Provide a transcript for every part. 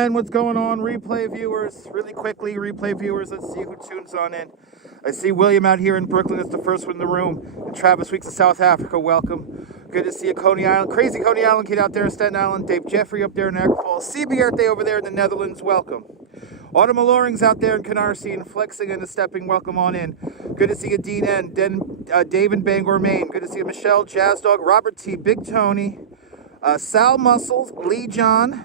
Glenn, what's going on? Replay viewers, really quickly, replay viewers, let's see who tunes on in. I see William out here in Brooklyn, that's the first one in the room. And Travis Weeks of South Africa, welcome. Good to see a Coney Island, crazy Coney Island kid out there in Staten Island. Dave Jeffrey up there in Niagara Falls. CBRT over there in the Netherlands, welcome. Autumn Alluring's out there in Canarsie and flexing and stepping, welcome on in. Good to see you, Dean N. Dave in Bangor, Maine. Good to see you, Michelle, Jazz Dog, Robert T, Big Tony, Sal Muscles, Lee John,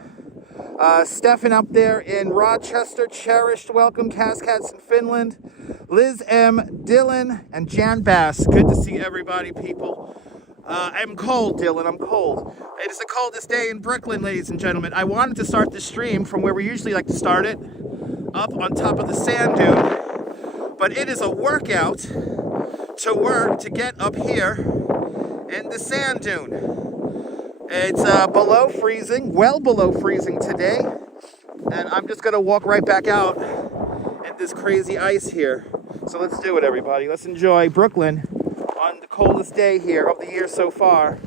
Stefan up there in Rochester, Cherished, welcome. Cass Cats in Finland, Liz M, Dylan, and Jan Bass. Good to see everybody, people. I'm cold, Dylan, I'm cold. It is the coldest day in Brooklyn, ladies and gentlemen. I wanted to start the stream from where we usually like to start it, up on top of the sand dune. But it is a workout to work to get up here in the sand dune. It's below freezing, well below freezing today. And I'm just gonna walk right back out in this crazy ice here. So let's do it, everybody. Let's enjoy Brooklyn on the coldest day here of the year so far.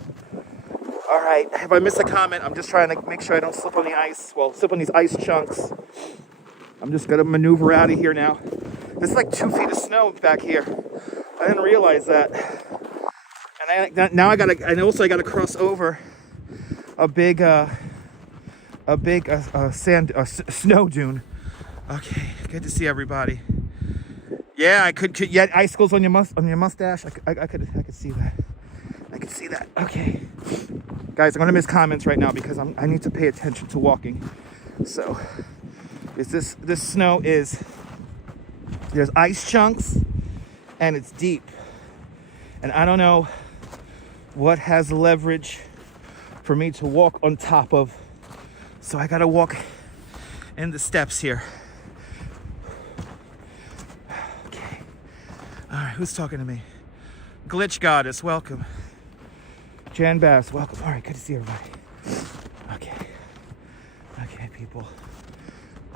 All right, if I miss a comment, I'm just trying to make sure I don't slip on the ice. Well, slip on these ice chunks. I'm just gonna maneuver out of here now. There's like 2 feet of snow back here. I didn't realize that. And now I gotta cross over a big snow dune. Okay, good to see everybody. Yeah, I could icicles on your mustache. I could see that. I could see that. Okay, guys, I'm gonna miss comments right now because I need to pay attention to walking. So, this snow is, there's ice chunks and it's deep, and I don't know what has leverage for me to walk on top of, so I gotta walk in the steps here. Okay. All right, who's talking to me? Glitch Goddess, welcome. Jan Bass, welcome. All right, good to see everybody. Okay, people.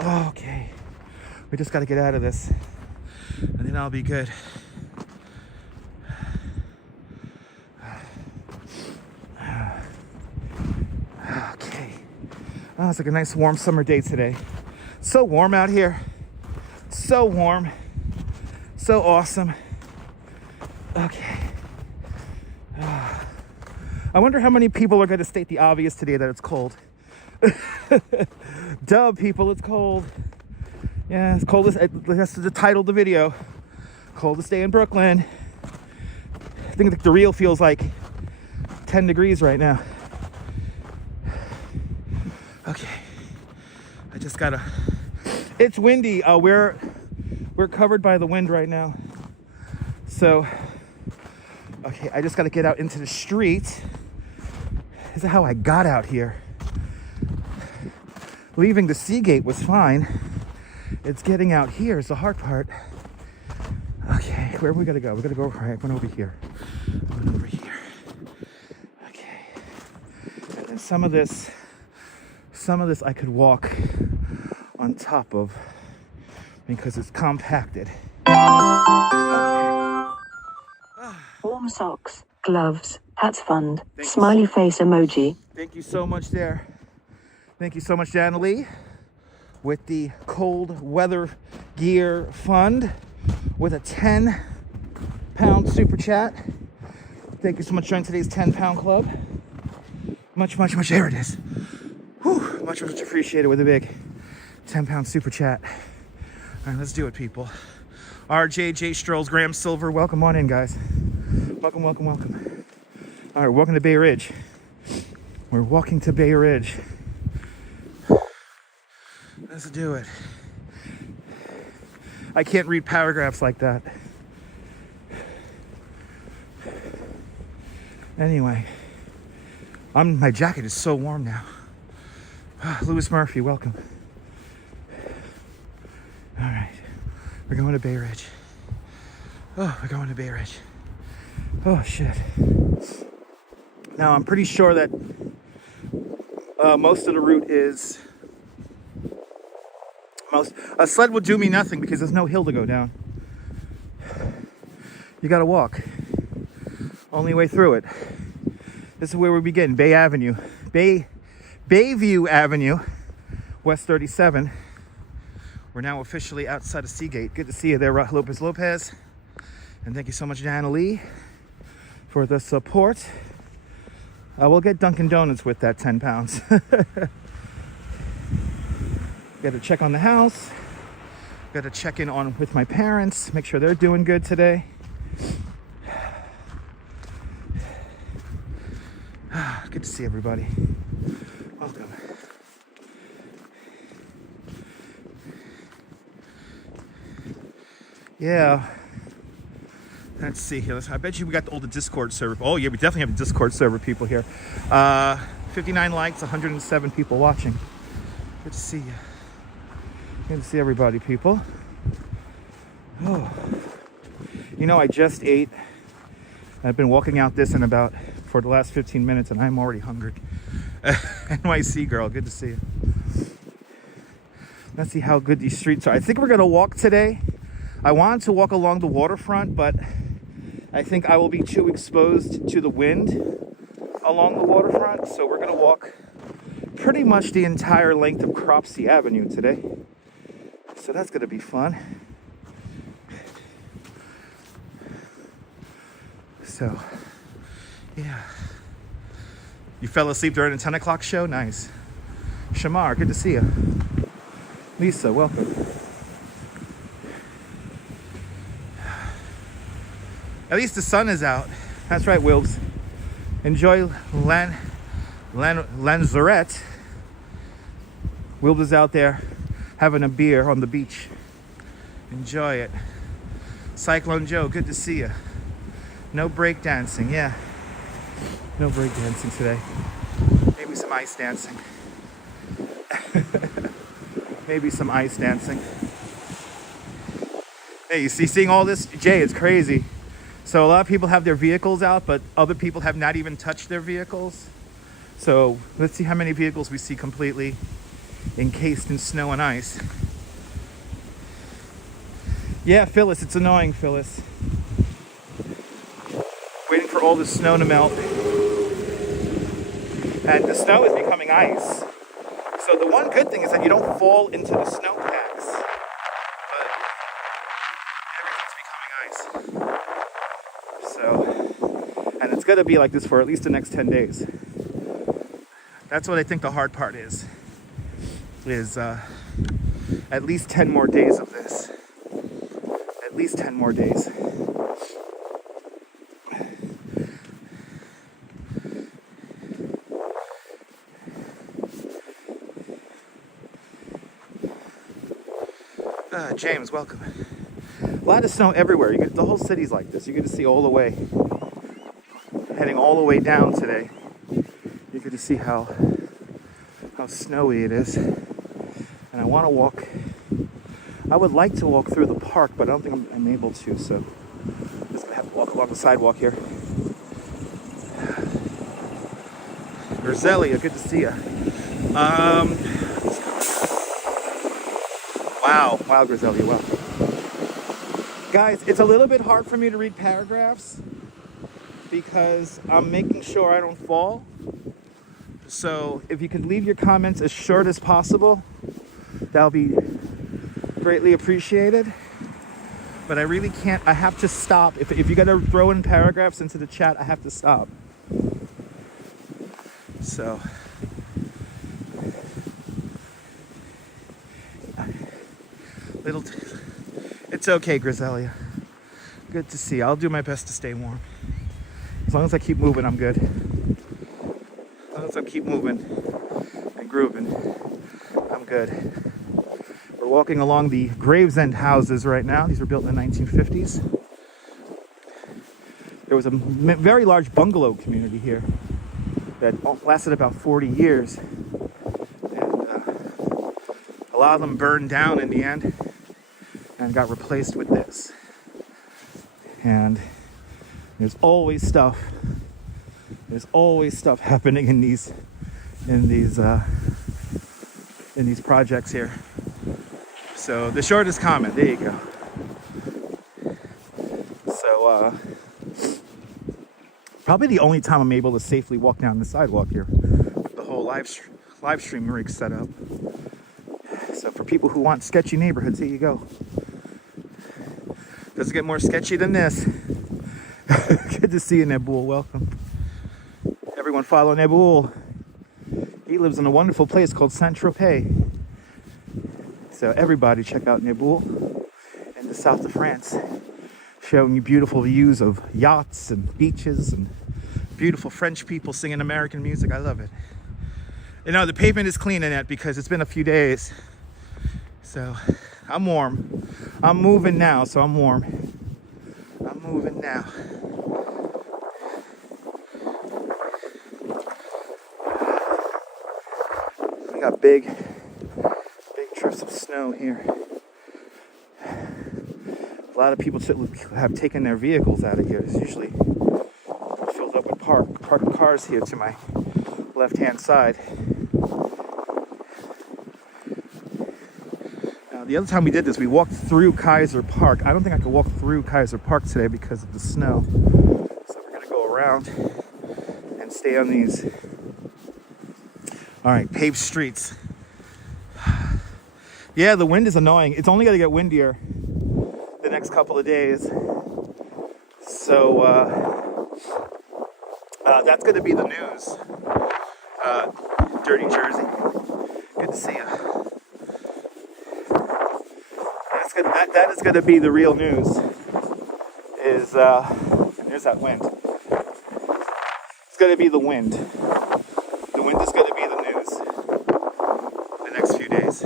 Okay, we just gotta get out of this, and then I'll be good. Oh, it's like a nice warm summer day today. So warm out here. So warm. So awesome. Okay. I wonder how many people are going to state the obvious today that it's cold. Duh, people, it's cold. Yeah, it's coldest. That's the title of the video. Coldest day in Brooklyn. I think the real feels like 10 degrees right now. Okay, I just gotta, it's windy. We're covered by the wind right now. So, okay, I just gotta get out into the street. This is how I got out here. Leaving the Seagate was fine. It's getting out here is the hard part. Okay, where are we gonna go? We're gonna go right, one over here. One over here. Okay, and then some of this I could walk on top of because it's compacted. Warm socks, gloves, hats fund, smiley face emoji. Thank you so much there. Thank you so much, Jana Lee, with the cold weather gear fund with a 10-pound super chat. Thank you so much for joining today's 10-pound club. Much, there it is. Whew, much appreciated with a big 10-pound super chat. All right, let's do it, people. RJ Strolls, Graham Silver, welcome on in, guys. Welcome. All right, welcome to Bay Ridge. We're walking to Bay Ridge. Let's do it. I can't read paragraphs like that. Anyway, my jacket is so warm now. Lewis Murphy, welcome. All right, we're going to Bay Ridge. Oh, we're going to Bay Ridge. Oh, shit. Now, I'm pretty sure that most of the route is... A sled will do me nothing because there's no hill to go down. You gotta walk. Only way through it. This is where we begin, Bay Avenue. Bayview Avenue, West 37. We're now officially outside of Seagate. Good to see you there, Lopez. And thank you so much, Diana Lee, for the support. We'll get Dunkin' Donuts with that 10 pounds. Got to check on the house. Got to check in on with my parents, make sure they're doing good today. Good to see everybody. Welcome. Yeah. Let's see here. I bet you we got all the Discord server. Oh yeah, we definitely have the Discord server people here. 59 likes, 107 people watching. Good to see you. Good to see everybody, people. Oh. You know, I just ate. I've been walking out this for the last 15 minutes and I'm already hungry. NYC girl, good to see you. Let's see how good these streets are. I think we're gonna walk today. I wanted to walk along the waterfront, but I think I will be too exposed to the wind along the waterfront. So we're gonna walk pretty much the entire length of Cropsey Avenue today. So that's gonna be fun. So, yeah. You fell asleep during the 10 o'clock show? Nice. Shamar, good to see you. Lisa, welcome. At least the sun is out. That's right, Wilbs. Enjoy Lanzarote. Wilbs is out there having a beer on the beach. Enjoy it. Cyclone Joe, good to see you. No break dancing, yeah. No break dancing today. Maybe some ice dancing. Maybe some ice dancing. Hey, you see, seeing all this? Jay, it's crazy. So a lot of people have their vehicles out, but other people have not even touched their vehicles. So let's see how many vehicles we see completely encased in snow and ice. Yeah, Phyllis, it's annoying, Phyllis. Waiting for all the snow to melt. And the snow is becoming ice. So the one good thing is that you don't fall into the snowpacks. But everything's becoming ice. So, and it's gonna be like this for at least the next 10 days. That's what I think the hard part is at least 10 more days of this. At least 10 more days. James, welcome. A lot of snow everywhere. The whole city's like this. You get to see all the way, heading all the way down today. You get to see how snowy it is. And I want to walk. I would like to walk through the park, but I don't think I'm able to. So I'm just gonna have to walk along the sidewalk here. Roselia, good to see you. Wow, Griselda, wow. Guys, it's a little bit hard for me to read paragraphs because I'm making sure I don't fall. So if you could leave your comments as short as possible, that'll be greatly appreciated. But I really can't, I have to stop. If you gotta throw in paragraphs into the chat, I have to stop. So. It's okay, Griselia. Good to see you. I'll do my best to stay warm. As long as I keep moving, I'm good. As long as I keep moving and grooving, I'm good. We're walking along the Gravesend houses right now. These were built in the 1950s. There was a very large bungalow community here that lasted about 40 years. And a lot of them burned down in the end and got replaced with this. And there's always stuff happening in these projects here. So the shortest comment, there you go. So probably the only time I'm able to safely walk down the sidewalk here with the whole live stream rig set up. for people who want sketchy neighborhoods. Here you go. Doesn't get more sketchy than this. Good to see you, Nabul. Welcome. Everyone follow Nabul. He lives in a wonderful place called Saint-Tropez. So everybody check out Nabul in the south of France. Showing you beautiful views of yachts and beaches and beautiful French people singing American music. I love it. You know, the pavement is clean in it because it's been a few days. So I'm warm. I'm moving now, so I'm warm. I'm moving now. We got big drifts of snow here. A lot of people have taken their vehicles out of here. It's usually filled up with parked cars here to my left-hand side. Now, the other time we did this, we walked through Kaiser Park. I don't think I could walk through Kaiser Park today because of the snow. So we're going to go around and stay on these, all right, paved streets. Yeah, the wind is annoying. It's only going to get windier the next couple of days. So that's going to be the news. Dirty Jersey. Good to see you. That is going to be the real news. Is there's that wind. It's going to be the wind. The wind is going to be the news the next few days.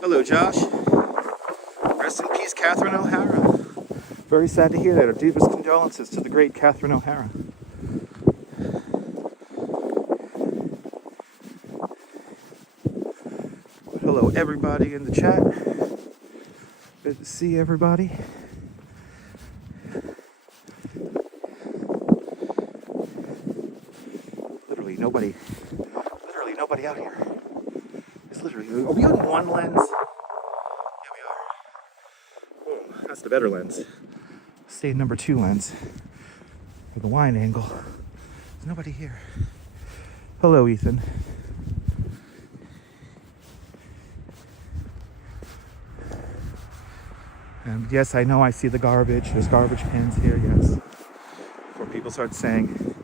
Hello, Josh. Rest in peace, Catherine O'Hara. Very sad to hear that. Our deepest condolences to the great Catherine O'Hara. Hello, everybody in the chat. Good to see everybody. Literally nobody out here. It's literally, are we on one lens? Yeah, we are. Oh, that's the better lens. Stay number 2 lens. For the wide angle. There's nobody here. Hello, Ethan. And yes, I know I see the garbage. There's garbage cans here, yes. Before people start saying,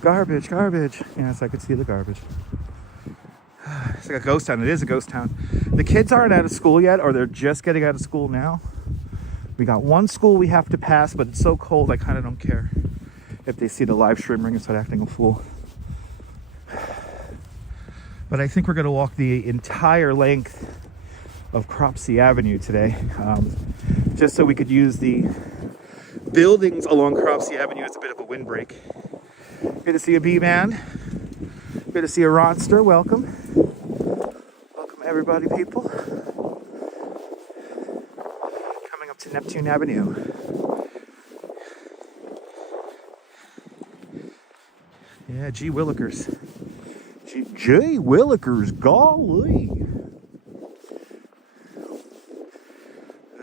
garbage, garbage. Yes, I could see the garbage. It's like a ghost town. It is a ghost town. The kids aren't out of school yet, or they're just getting out of school now. We got one school we have to pass, but it's so cold I kind of don't care if they see the live stream ring and start acting a fool. But I think we're going to walk the entire length of Cropsey Avenue today, just so we could use the buildings along Cropsey Avenue as a bit of a windbreak. Good to see a B-Man. Good to see a Ronster. Welcome. Welcome, everybody, people. Coming up to Neptune Avenue. Yeah, G. Willikers. J. Willikers, golly.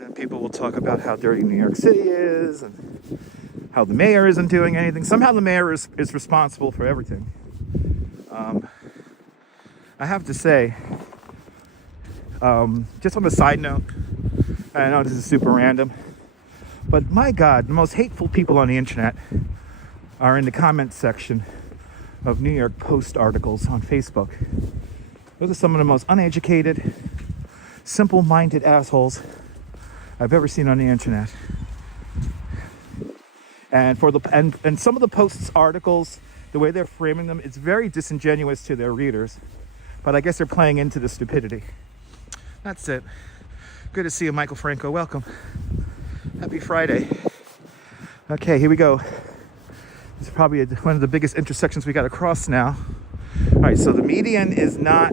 And people will talk about how dirty New York City is and how the mayor isn't doing anything. Somehow the mayor is responsible for everything. I have to say, just on a side note, I know this is super random, but my God, the most hateful people on the internet are in the comments section of New York Post articles on Facebook. Those are some of the most uneducated, simple-minded assholes I've ever seen on the internet. And and some of the Post's articles, the way they're framing them, it's very disingenuous to their readers. But I guess they're playing into the stupidity. That's it. Good to see you, Michael Franco. Welcome. Happy Friday. Okay, here we go. It's probably one of the biggest intersections we got to cross now. All right, so the median is not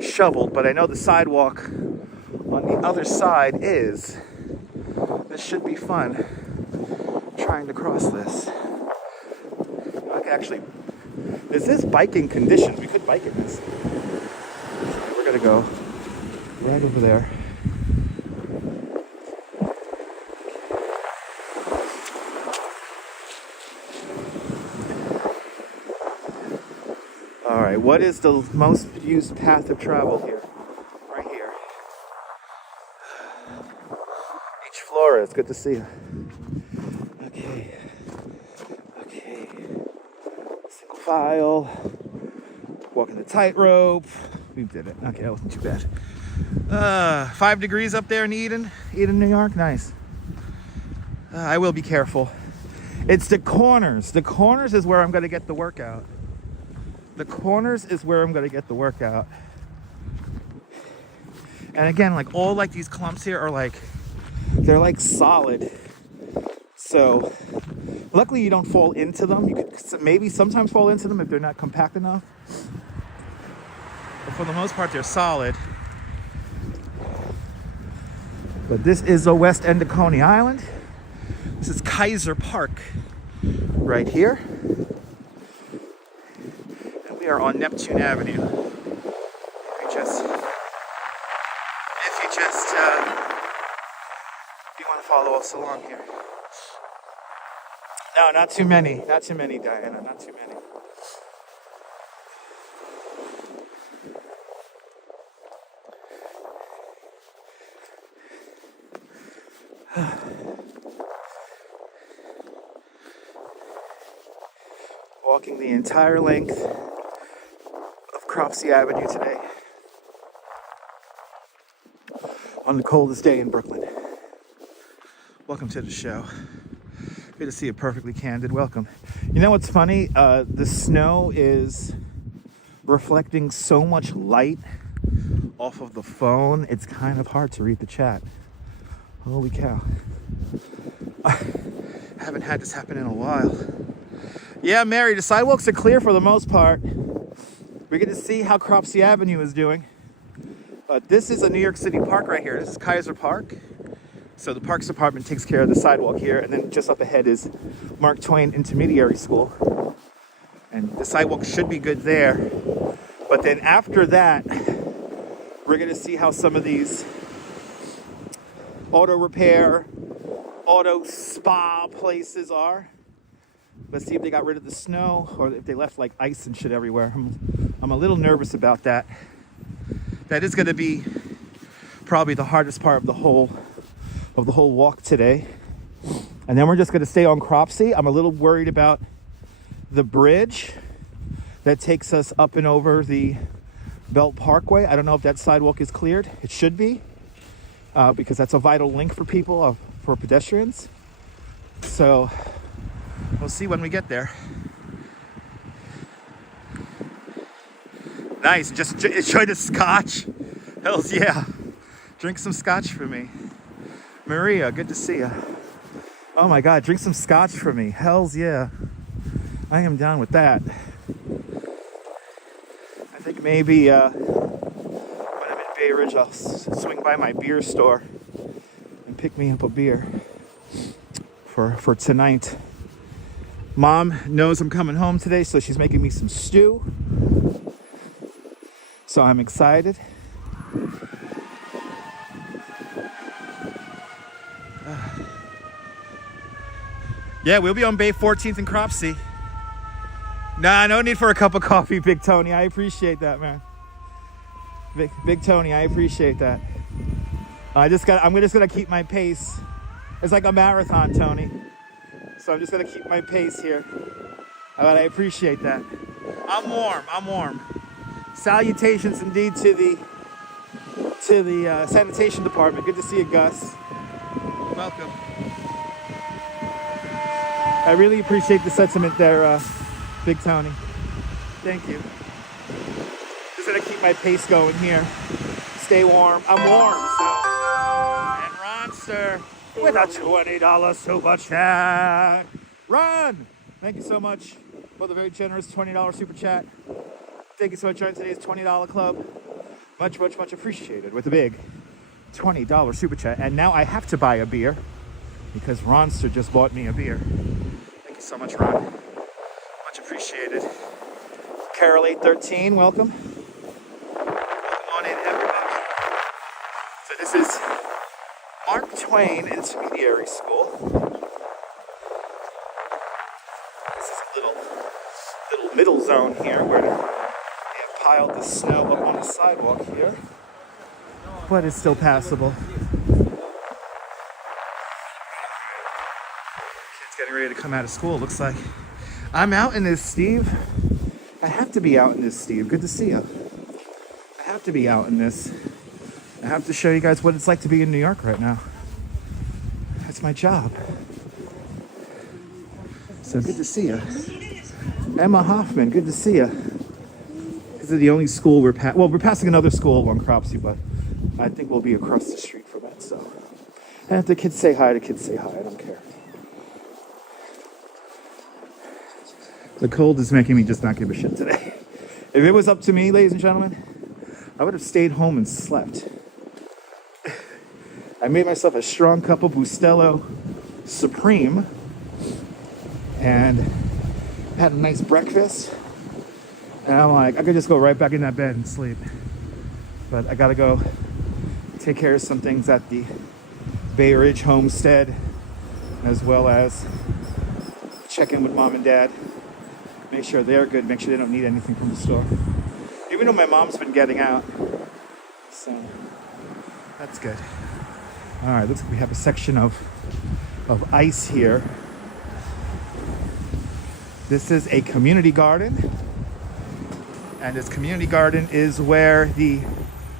shoveled, but I know the sidewalk on the other side is. This should be fun, trying to cross this. Okay, actually, this is biking conditions. We could bike in this. We're gonna go right over there. All right, what is the most used path of travel here? Right here. It's good to see you. Okay. Okay. Single file. Walking the tightrope. We did it. Okay, that wasn't too bad. 5 degrees up there in Eden, New York. Nice. I will be careful. It's the corners. The corners is where I'm going to get the workout. The corners is where I'm going to get the workout. And again, like all like these clumps here are like, they're like solid. So luckily you don't fall into them. You could maybe sometimes fall into them if they're not compact enough. But for the most part, they're solid. But this is the west end of Coney Island. This is Kaiser Park right here. And we are on Neptune Avenue. If you want to follow us along here. No, not too many. Not too many, Diana. Not too many. Walking the entire length of Cropsey Avenue today on the coldest day in Brooklyn. Welcome to the show. Good to see you, perfectly candid. Welcome. You know what's funny? The snow is reflecting so much light off of the phone, it's kind of hard to read the chat. Holy cow. I haven't had this happen in a while. Yeah, Mary, the sidewalks are clear for the most part. We're going to see how Cropsey Avenue is doing. This is a New York City park right here. This is Kaiser Park. So the Parks Department takes care of the sidewalk here. And then just up ahead is Mark Twain Intermediary School. And the sidewalk should be good there. But then after that, we're going to see how some of these auto repair, auto spa places are. Let's see if they got rid of the snow or if they left like ice and shit everywhere. I'm a little nervous about that. That is going to be probably the hardest part of the whole walk today. And then we're just going to stay on Cropsey. I'm a little worried about the bridge that takes us up and over the Belt Parkway. I don't know if that sidewalk is cleared. It should be, because that's a vital link for people, for pedestrians. So we'll see when we get there. Nice, just enjoy the scotch. Hells yeah. Drink some scotch for me. Maria, good to see you. Oh my God, drink some scotch for me. Hells yeah. I am down with that. I think maybe when I'm in Bay Ridge, I'll swing by my beer store and pick me up a beer for tonight. Mom knows I'm coming home today, so she's making me some stew. So I'm excited. Yeah, we'll be on Bay 14th and Cropsey. Nah, no need for a cup of coffee, Big Tony. I appreciate that, man. Big Tony, I appreciate that. I'm just gonna keep my pace. It's like a marathon, Tony. So I'm just gonna keep my pace here. But I appreciate that. I'm warm. Salutations indeed to the sanitation department. Good to see you, Gus. Welcome. I really appreciate the sentiment there, Big Tony. Thank you. Just gonna keep my pace going here. Stay warm. I'm warm, so. And Ronster with a $20 super chat. Ron! Thank you so much for the very generous $20 super chat. Thank you so much for joining today's $20 club. Much, much, much appreciated with a big $20 super chat. And now I have to buy a beer because Ronster just bought me a beer. Thank you so much, Ron. Much appreciated. Carol 813, welcome. Welcome on in, everybody. So this is Mark Twain Intermediary School. This is a little middle zone here where they have piled the snow up on the sidewalk here, but it's still passable. ready to come out of school, looks like. I'm out in this, Steve. I have to be out in this, Steve. Good to see you. I have to be out in this. I have to show you guys what it's like to be in New York right now. That's my job. So good to see you. Emma Hoffman, good to see you. This is the only school we're passing. Well, we're passing another school on Cropsey, but I think we'll be across the street from it, so. And if the kids say hi, the kids say hi. I don't care. The cold is making me just not give a shit today. If it was up to me, ladies and gentlemen, I would have stayed home and slept. I made myself a strong cup of Bustelo Supreme and had a nice breakfast. And I'm like, I could just go right back in that bed and sleep. But I gotta go take care of some things at the Bay Ridge homestead, as well as check in with mom and dad, make sure they're good, make sure they don't need anything from the store. Even though my mom's been getting out, so that's good. All right, looks like we have a section of ice here. This is a community garden, and this community garden is where the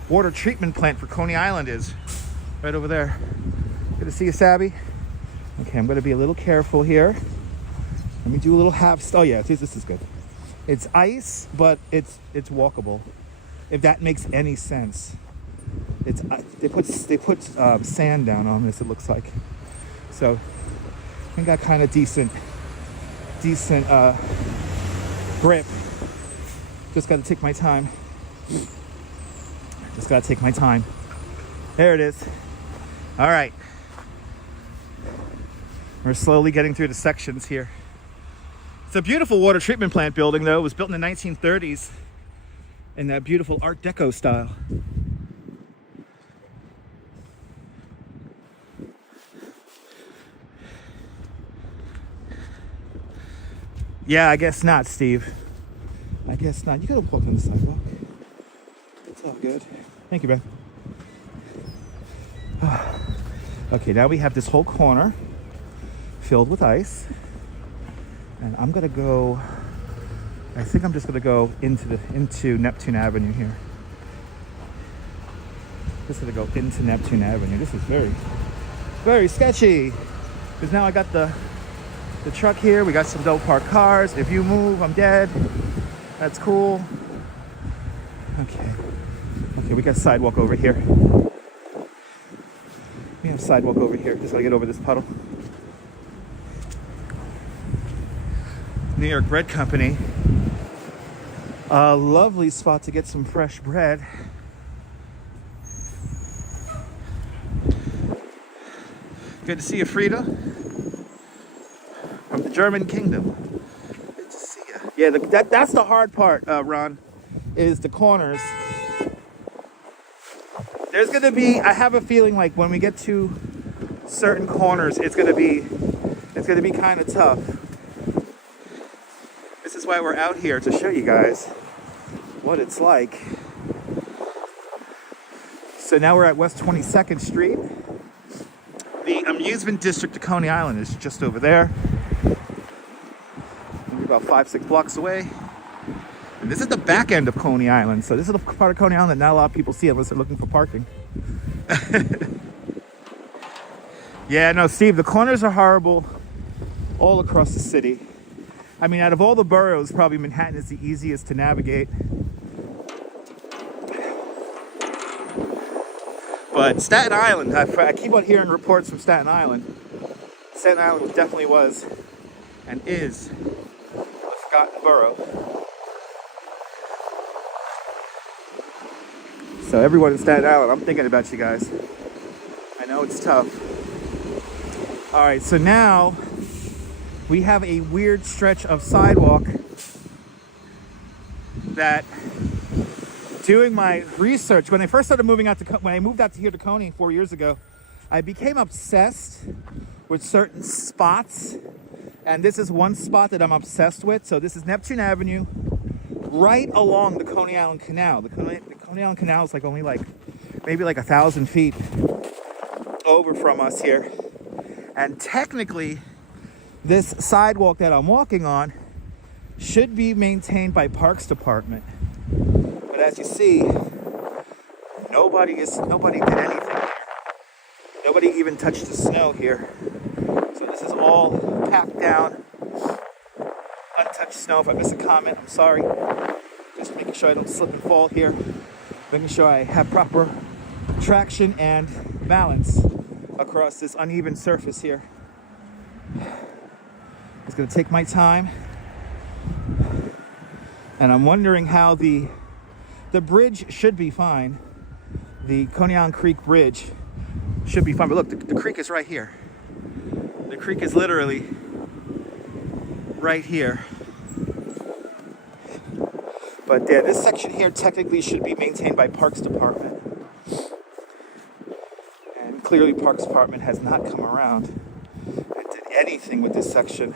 water treatment plant for Coney Island is, right over there. Good to see you, Sabby. Okay, I'm going to be a little careful here. Let me do a little half. Oh yeah, this is good. It's ice, but it's walkable. If that makes any sense. It's they put sand down on this. It looks like. So I got kind of decent grip. Just got to take my time. Just got to take my time. There it is. All right. We're slowly getting through the sections here. It's a beautiful water treatment plant building, though. It was built in the 1930s in that beautiful Art Deco style. Yeah, I guess not, Steve. I guess not. You gotta walk on the sidewalk. It's all good. Thank you, Ben. Okay, now we have this whole corner filled with ice. And I'm gonna go, I think I'm just gonna go into Neptune Avenue here. Just gonna go into Neptune Avenue. This is very, very sketchy. Because now I got the truck here. We got some dope parked cars. If you move, I'm dead. That's cool. Okay, we got sidewalk over here. We have sidewalk over here. Just gotta get over this puddle. New York Bread Company. A lovely spot to get some fresh bread. Good to see you, Frida. From the German Kingdom. Good to see you. Yeah, that's the hard part, Ron, is the corners. There's gonna be, I have a feeling like when we get to certain corners, it's gonna be kind of tough. This is why we're out here, to show you guys what it's like. So now we're at West 22nd Street. The amusement district of Coney Island is just over there. Maybe about 5-6 blocks away. And this is the back end of Coney Island. So this is the part of Coney Island that not a lot of people see unless they're looking for parking. Yeah, no, Steve, the corners are horrible all across the city. I mean, out of all the boroughs, probably Manhattan is the easiest to navigate. But Staten Island, I keep on hearing reports from Staten Island. Staten Island definitely was and is a forgotten borough. So everyone in Staten Island, I'm thinking about you guys. I know it's tough. All right, so now we have a weird stretch of sidewalk that, doing my research, when I first started moving out to, when I moved out to here to Coney 4 years ago, I became obsessed with certain spots. And this is one spot that I'm obsessed with. So this is Neptune Avenue, right along the Coney Island Canal. The Coney Island Canal is like only maybe 1,000 feet over from us here. And technically, This sidewalk that I'm walking on should be maintained by Parks Department. But as you see, nobody did anything here. Nobody even touched the snow here. So this is all packed down, untouched snow. If I miss a comment, I'm sorry. Just making sure I don't slip and fall here. Making sure I have proper traction and balance across this uneven surface here. It's gonna take my time. And I'm wondering how the bridge should be fine. The Coney Island Creek Bridge should be fine. But look, the creek is right here. The creek is literally right here. But yeah, this section here technically should be maintained by Parks Department. And clearly Parks Department has not come around and did anything with this section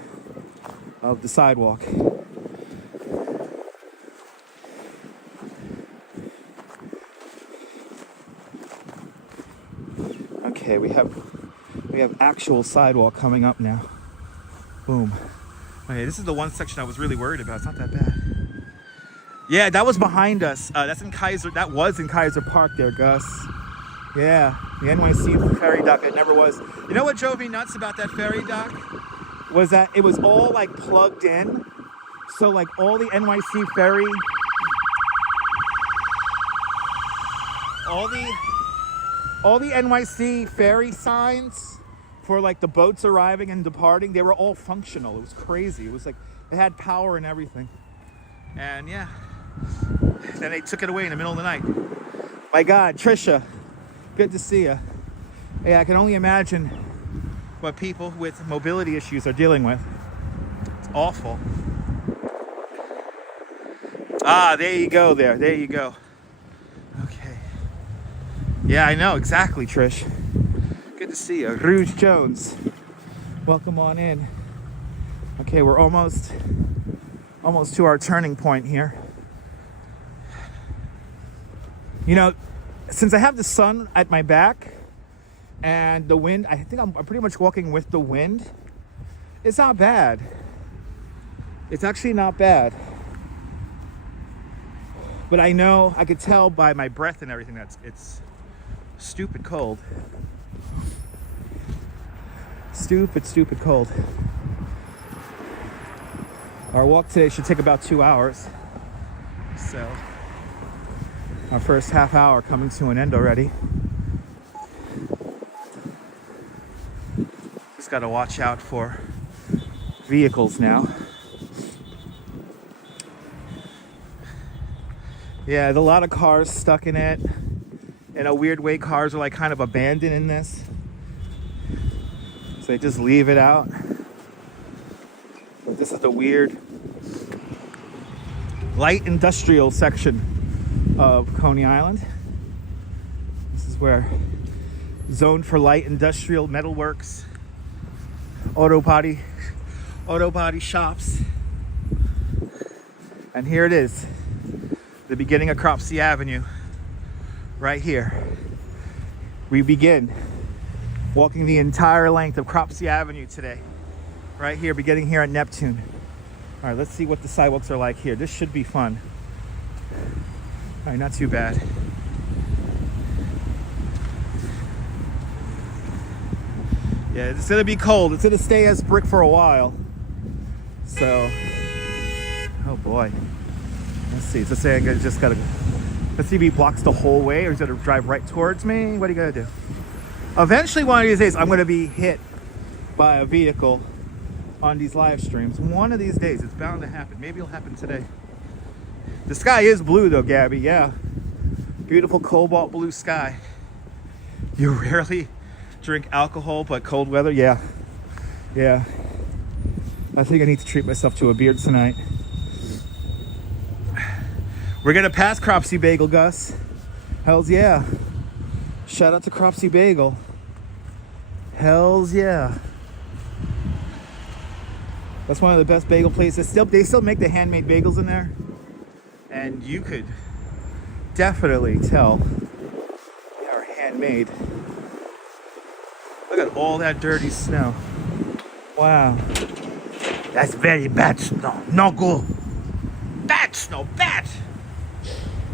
of the sidewalk. Okay, we have actual sidewalk coming up now. Boom. Okay, this is the one section I was really worried about. It's not that bad. Yeah, that was behind us. That was in Kaiser Park there, Gus. Yeah, the NYC ferry dock. It never was. You know what drove me nuts about that ferry dock? Was that it was all like plugged in. So like all the NYC ferry, all the NYC ferry signs for like the boats arriving and departing, they were all functional. It was crazy. It was like it had power and everything. And yeah, then they took it away in the middle of the night. My God, Trisha, good to see you. Yeah, I can only imagine what people with mobility issues are dealing with. It's awful. Ah, there you go there. There you go. Okay. Yeah, I know, exactly, Trish. Good to see you. Rouge Jones. Welcome on in. Okay, we're almost to our turning point here. You know, since I have the sun at my back and the wind, I think I'm pretty much walking with the wind. It's not bad. It's actually not bad. But I know, I could tell by my breath and everything that it's stupid cold. Stupid cold. Our walk today should take about 2 hours. So, our first half hour coming to an end already. Just gotta watch out for vehicles now. Yeah, there's a lot of cars stuck in it. In a weird way, cars are like kind of abandoned in this. So they just leave it out. But this is the weird light industrial section of Coney Island. This is where zoned for light industrial metalworks, auto body shops. And here it is, the beginning of Cropsey Avenue, right here. We begin walking the entire length of Cropsey Avenue today, right here, beginning here at Neptune. All right, let's see what the sidewalks are like here. This should be fun. All right, not too bad. Yeah, it's gonna be cold. It's gonna stay as brick for a while. So, oh boy. Let's see. Let's say I just gotta. Let's see if he blocks the whole way or he's gonna drive right towards me. What are you gonna do? Eventually, one of these days, I'm gonna be hit by a vehicle on these live streams. One of these days, it's bound to happen. Maybe it'll happen today. The sky is blue though, Gabby. Yeah, beautiful cobalt blue sky. You rarely drink alcohol, but cold weather, yeah. I think I need to treat myself to a beer tonight. We're gonna pass Cropsey Bagel, Gus. Hells yeah. Shout out to Cropsey Bagel. Hells yeah. That's one of the best bagel places. They still make the handmade bagels in there. And you could definitely tell they are handmade. Look at all that dirty snow. Wow. That's very bad snow. No good. Bad snow. Bad.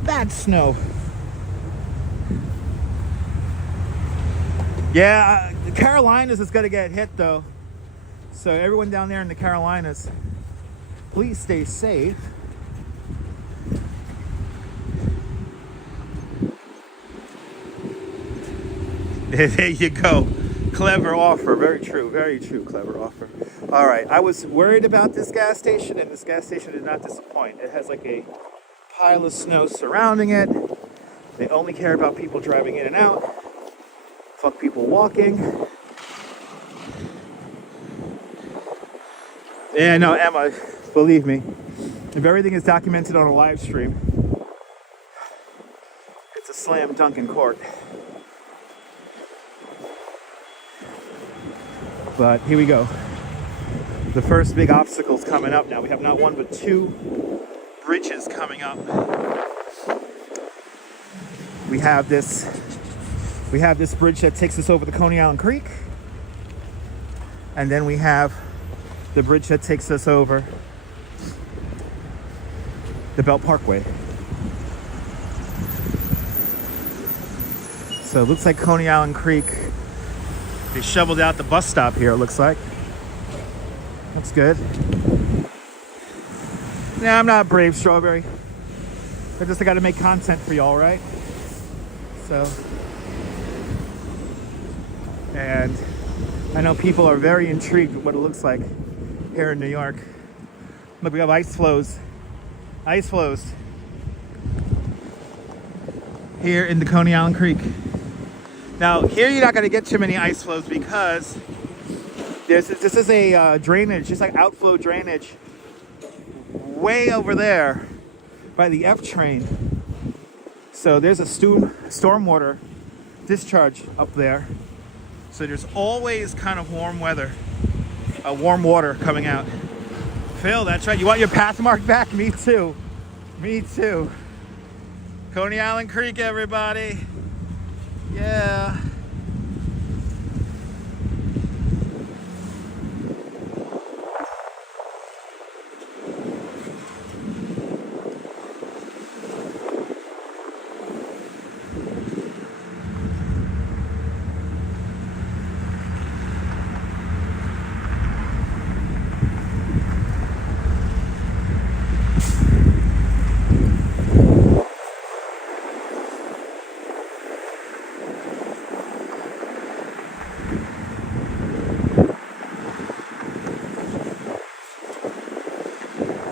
Bad snow. Yeah, the Carolinas is going to get hit though. So everyone down there in the Carolinas, please stay safe. There you go. Clever offer. Very true. Very true. Clever offer. All right. I was worried about this gas station, and this gas station did not disappoint. It has like a pile of snow surrounding it. They only care about people driving in and out. Fuck people walking. Yeah, no, Emma, believe me. If everything is documented on a live stream, it's a slam dunk in court. But here we go. The first big obstacle's coming up now. We have not one but two bridges coming up. We have this bridge that takes us over the Coney Island Creek. And then we have the bridge that takes us over the Belt Parkway. So it looks like Coney Island Creek. They shoveled out the bus stop here, it looks like. That's good. Nah, I'm not brave, Strawberry. I got to make content for y'all, right? So, and I know people are very intrigued with what it looks like here in New York. Look, we have ice flows. Ice flows here in the Coney Island Creek. Now, here you're not going to get too many ice flows because this is a drainage, just like outflow drainage, way over there by the F train. So there's a stormwater discharge up there. So there's always kind of warm weather, warm water coming out. Phil, that's right. You want your path mark back? Me too. Me too. Coney Island Creek, everybody. Yeah.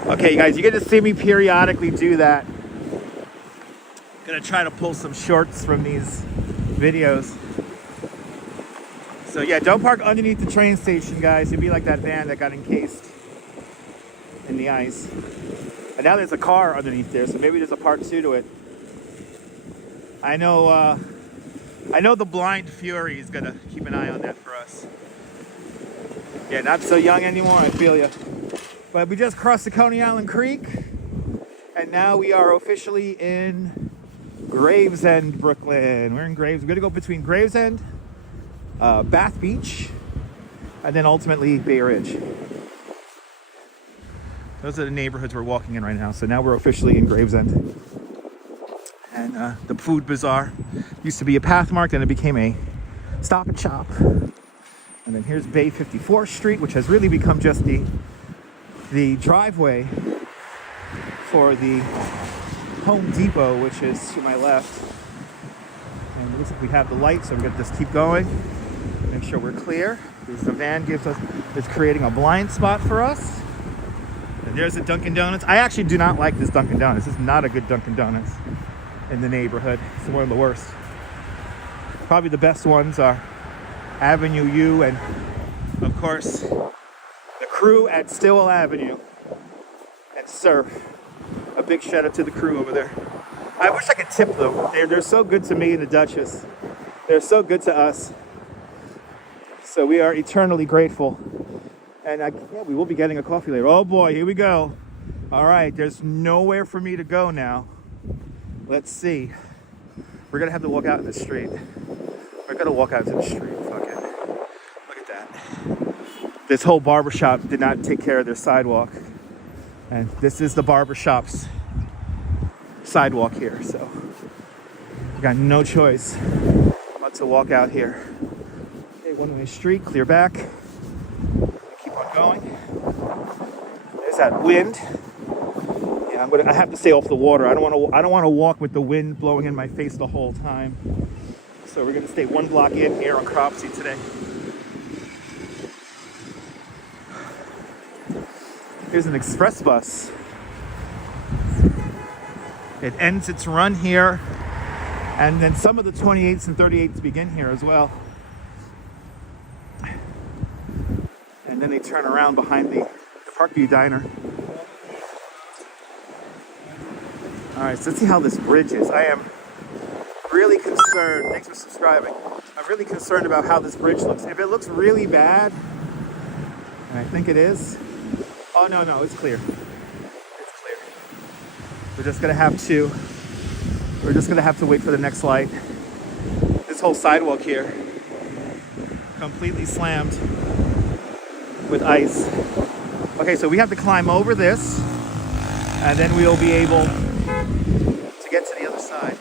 Okay, guys, you get to see me periodically do that. Gonna try to pull some shorts from these videos. So yeah, don't park underneath the train station, guys. You'll be like that van that got encased in the ice. And now there's a car underneath there, so maybe there's a part 2 to it. I know the blind fury is gonna keep an eye on that for us. Yeah, not so young anymore, I feel ya. But we just crossed the Coney Island Creek, and now we are officially in Gravesend, Brooklyn. We're in We're gonna go between Gravesend, Bath Beach, and then ultimately Bay Ridge. Those are the neighborhoods we're walking in right now. So now we're officially in Gravesend. And the food bazaar used to be a path mark, then it became a stop and shop. And then here's Bay 54th Street, which has really become just the driveway for the Home Depot, which is to my left. And it looks like we have the light, so we're gonna just keep going, make sure we're clear. The van is creating a blind spot for us. And there's a Dunkin' Donuts. I actually do not like this Dunkin' Donuts. This is not a good Dunkin' Donuts in the neighborhood. It's one of the worst. Probably the best ones are Avenue U and, of course, the crew at Stillwell Avenue and Surf. A big shout out to the crew over there. I wish I could tip them. They're so good to me and the Duchess. They're so good to us. So we are eternally grateful. And yeah, we will be getting a coffee later. Oh boy, here we go. All right, there's nowhere for me to go now. Let's see. We're gonna have to walk out in the street. We're gonna walk out to the street. Fuck it. Look at that. this whole barbershop did not take care of their sidewalk. And this is the barbershop's sidewalk here, so I got no choice but to walk out here. Okay, one-way street, clear back. Keep on going. There's that wind. Yeah, I have to stay off the water. I don't want to walk with the wind blowing in my face the whole time. So we're gonna stay one block in here on Cropsey today. Here's an express bus. It ends its run here, and then some of the 28s and 38s begin here as well. And then they turn around behind the Parkview Diner. All right, so let's see how this bridge is. I am really concerned. Thanks for subscribing. I'm really concerned about how this bridge looks. If it looks really bad, and I think it is. Oh, no, it's clear. It's clear. We're just gonna have to wait for the next light. This whole sidewalk here, completely slammed with ice. Okay, so we have to climb over this, and then we'll be able to get to the other side.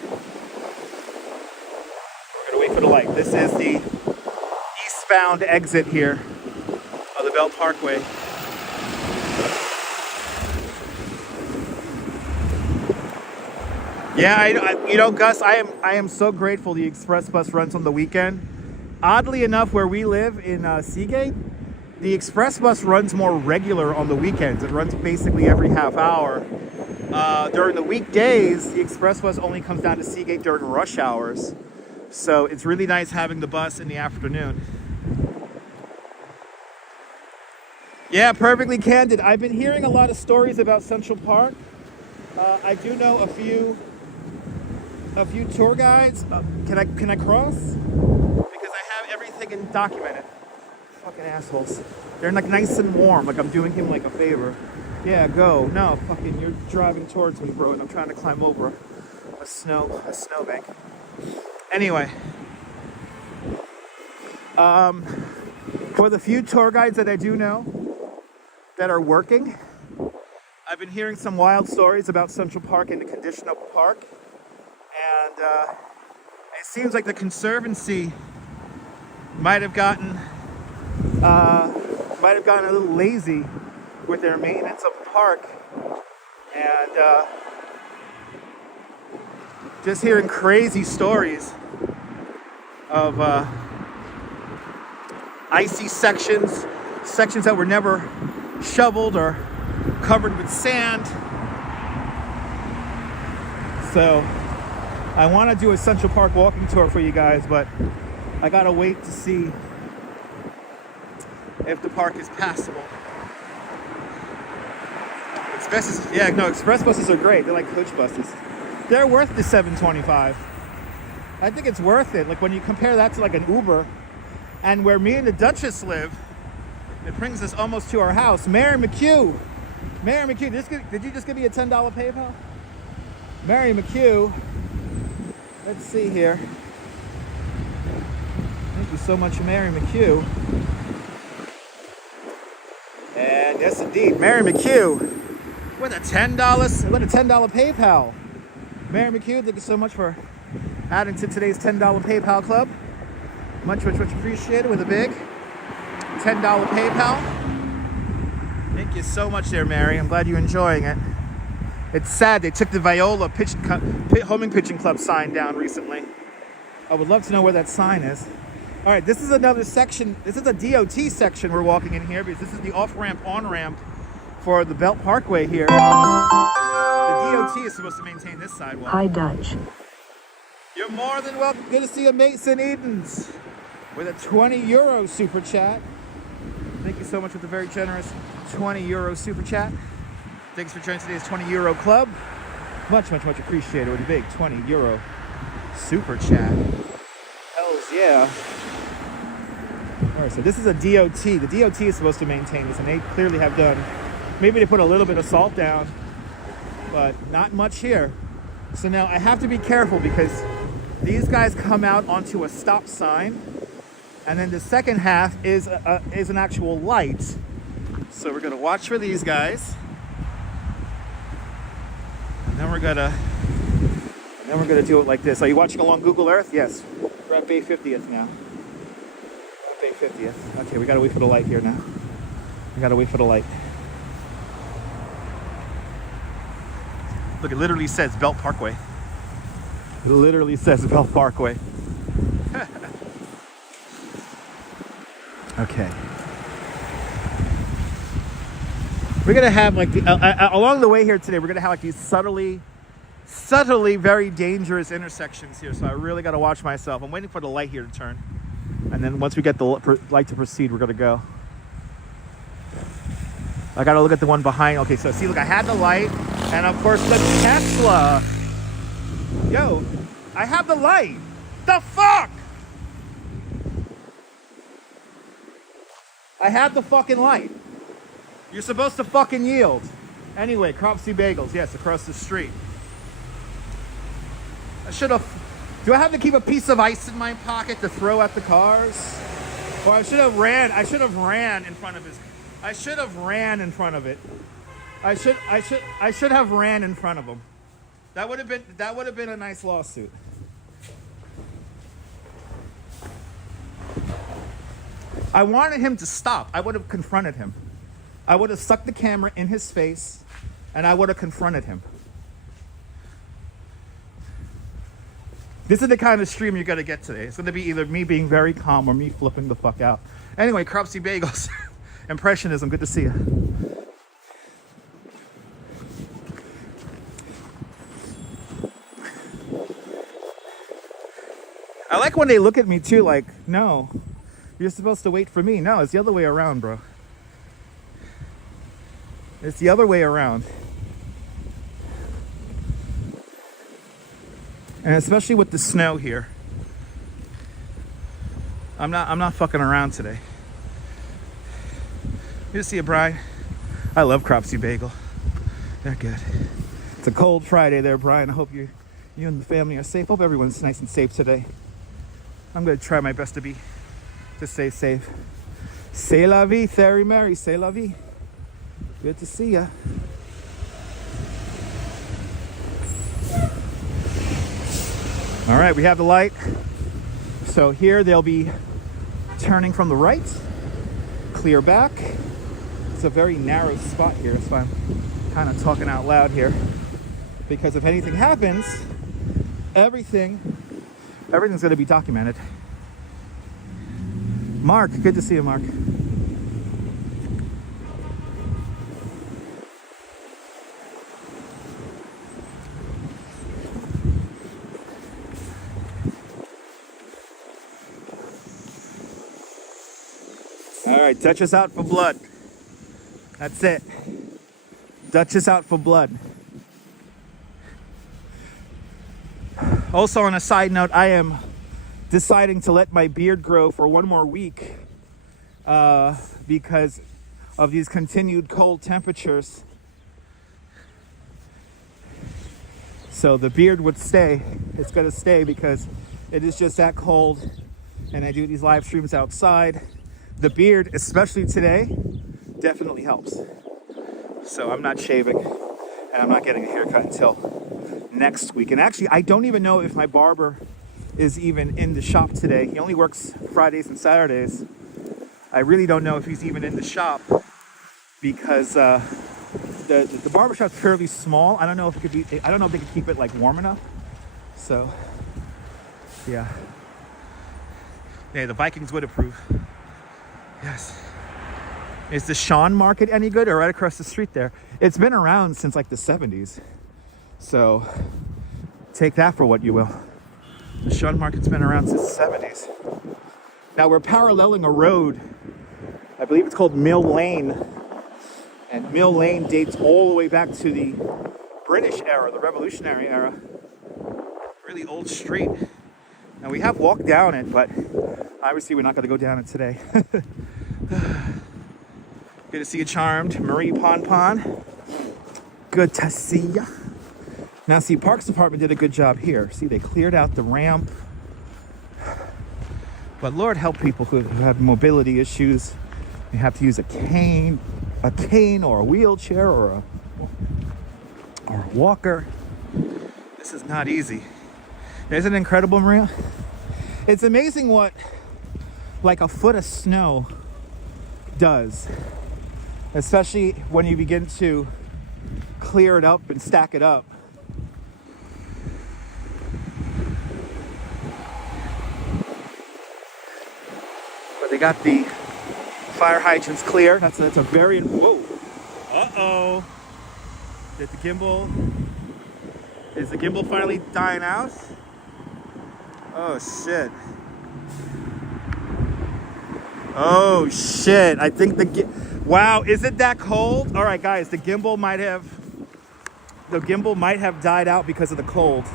We're gonna wait for the light. This is the eastbound exit here of the Belt Parkway. Yeah, Gus, I am so grateful the express bus runs on the weekend. Oddly enough, where we live in Seagate, the express bus runs more regular on the weekends. It runs basically every half hour. During the weekdays, the express bus only comes down to Seagate during rush hours. So it's really nice having the bus in the afternoon. Yeah, perfectly candid. I've been hearing a lot of stories about Central Park. I do know a few tour guides. Can I cross? Because I have everything documented. Fucking assholes. They're like nice and warm, like I'm doing him like a favor. Yeah, go. No, fucking you're driving towards me, bro, and I'm trying to climb over a snowbank. Anyway. For the few tour guides that I do know that are working, I've been hearing some wild stories about Central Park and the condition of the park. And it seems like the Conservancy might have gotten a little lazy with their maintenance of the park. And just hearing crazy stories of icy sections that were never shoveled or covered with sand. So I want to do a Central Park walking tour for you guys, but I gotta wait to see if the park is passable. Express buses are great. They're like coach buses. They're worth the $7.25. I think it's worth it. Like when you compare that to like an Uber, and where me and the Duchess live, it brings us almost to our house. Mary McHugh, did you just give me a $10 PayPal? Mary McHugh. Let's see here. Thank you so much, Mary McHugh. And yes, indeed, Mary McHugh with a $10 PayPal. Mary McHugh, thank you so much for adding to today's $10 PayPal club. Much appreciated with a big $10 PayPal. Thank you so much there, Mary. I'm glad you're enjoying it. It's sad they took the Viola homing pitching club sign down recently. I would love to know where that sign is. All right, this is another section. This is a DOT section we're walking in here because this is the off-ramp, on-ramp for the Belt Parkway here. The DOT is supposed to maintain this sidewalk. Hi, Dutch. You're more than welcome. Good to see you, Mason Edens, with a €20 super chat. Thank you so much for the very generous €20 super chat. Thanks for joining today's €20 club. Much appreciated with a big €20 super chat. Hells yeah. All right, so this is a DOT. The DOT is supposed to maintain this, and they clearly have done. Maybe they put a little bit of salt down, but not much here. So now I have to be careful because these guys come out onto a stop sign, And then the second half is an actual light. So we're gonna watch for these guys. And then we're gonna do it like this. Are you watching along Google Earth? Yes. We're at Bay 50th now. Bay 50th. Okay, we gotta wait for the light here now. We gotta wait for the light. Look, it literally says Belt Parkway. It literally says Belt Parkway. Okay. We're gonna have like along the way here today, we're gonna have like these subtly very dangerous intersections here. So I really gotta watch myself. I'm waiting for the light here to turn, and then once we get the light to proceed, we're gonna go. I gotta look at the one behind. Okay, so see, look, I had the light, and of course the Tesla. Yo, I have the light. The fuck? I have the fucking light. You're supposed to fucking yield. Anyway, Cropsy Bagels, yes, across the street. I should have. Do I have to keep a piece of ice in my pocket to throw at the cars? Or I should have ran. I should have ran in front of his. I should have ran in front of it. I should have ran in front of him. That would have been a nice lawsuit. I wanted him to stop. I would have confronted him. I would have stuck the camera in his face and I would have confronted him. This is the kind of stream you're gonna get today. It's gonna be either me being very calm or me flipping the fuck out. Anyway, Cropsy Bagels. Impressionism, good to see you. I like when they look at me too, like, no, you're supposed to wait for me. No, it's the other way around, bro. It's the other way around. And especially with the snow here. I'm not fucking around today. Good to see you, Brian. I love Cropsy Bagel. They're good. It's a cold Friday there, Brian. I hope you and the family are safe. Hope everyone's nice and safe today. I'm gonna try my best to stay safe. C'est la vie, Thierry Mary, c'est la vie. Good to see ya. All right, we have the light. So here they'll be turning from the right, clear back. It's a very narrow spot here, so I'm kind of talking out loud here. Because if anything happens, everything's gonna be documented. Mark, good to see you, Mark. All right, Duchess out for blood. That's it. Duchess out for blood. Also, on a side note, I am deciding to let my beard grow for one more week because of these continued cold temperatures. So the beard would stay. It's going to stay because it is just that cold, and I do these live streams outside. The beard, especially today, definitely helps. So I'm not shaving, and I'm not getting a haircut until next week. And actually, I don't even know if my barber is even in the shop today. He only works Fridays and Saturdays. I really don't know if he's even in the shop because the barbershop's fairly small. I don't know if it could be. I don't know if they could keep it like warm enough. So, yeah. Yeah, the Vikings would approve. Yes. Is the Sean Market any good, or right across the street there? It's been around since like the 70s. So take that for what you will. The Sean Market's been around since the 70s. Now we're paralleling a road. I believe it's called Mill Lane. And Mill Lane dates all the way back to the British era, the Revolutionary era. Really old street. Now we have walked down it, but obviously we're not going to go down it today. Good to see you, Charmed. Marie Pon Pon. Good to see ya. Now, see, Parks Department did a good job here. See, they cleared out the ramp. But Lord help people who have mobility issues. You have to use a cane or a wheelchair or a walker. This is not easy. Isn't it incredible, Maria? It's amazing what like a foot of snow does, especially when you begin to clear it up and stack it up. But they got the fire hydrants clear. That's a very, whoa. Uh-oh. Is the gimbal finally dying out? Oh shit. Oh shit. I think wow, is it that cold? All right guys, the gimbal might have died out because of the cold.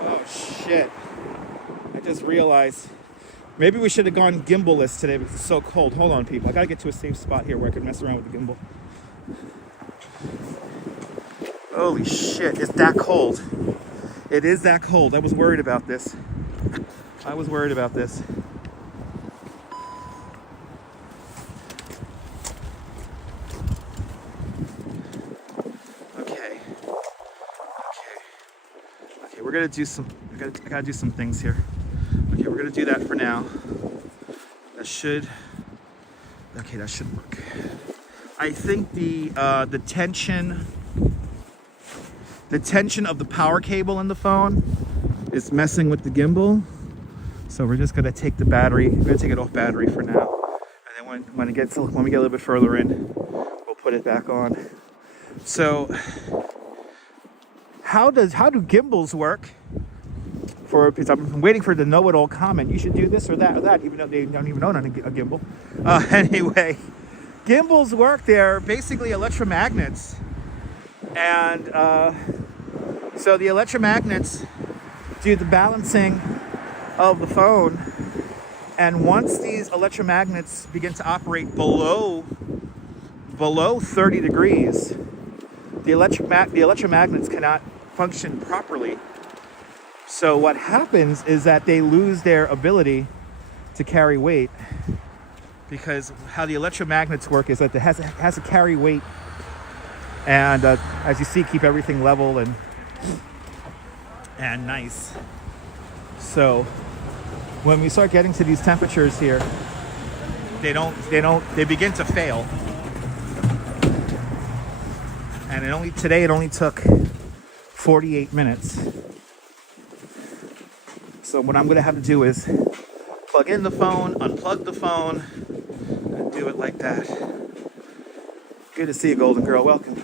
Oh shit. I just realized maybe we should have gone gimbal-less today because it's so cold. Hold on, people. I gotta get to a safe spot here where I can mess around with the gimbal. Holy shit, it's that cold. It is that cold. I was worried about this. Okay, we're gonna do some, I gotta do some things here. Okay, we're gonna do that for now. That should work. I think the tension of the power cable in the phone is messing with the gimbal. So we're just gonna take it off battery for now. And then when we get a little bit further in, we'll put it back on. So how do gimbals work? Because I'm waiting for the know-it-all comment. You should do this or that, even though they don't even own a gimbal. Anyway, gimbals work. They're basically electromagnets. And so the electromagnets do the balancing of the phone. And once these electromagnets begin to operate below 30 degrees, the electromagnets cannot function properly. So what happens is that they lose their ability to carry weight, because how the electromagnets work is that it has to carry weight, and as you see, keep everything level and nice. So when we start getting to these temperatures here, they begin to fail. And today it only took 48 minutes. So what I'm gonna have to do is plug in the phone, unplug the phone, and do it like that. Good to see you, Golden Girl. Welcome.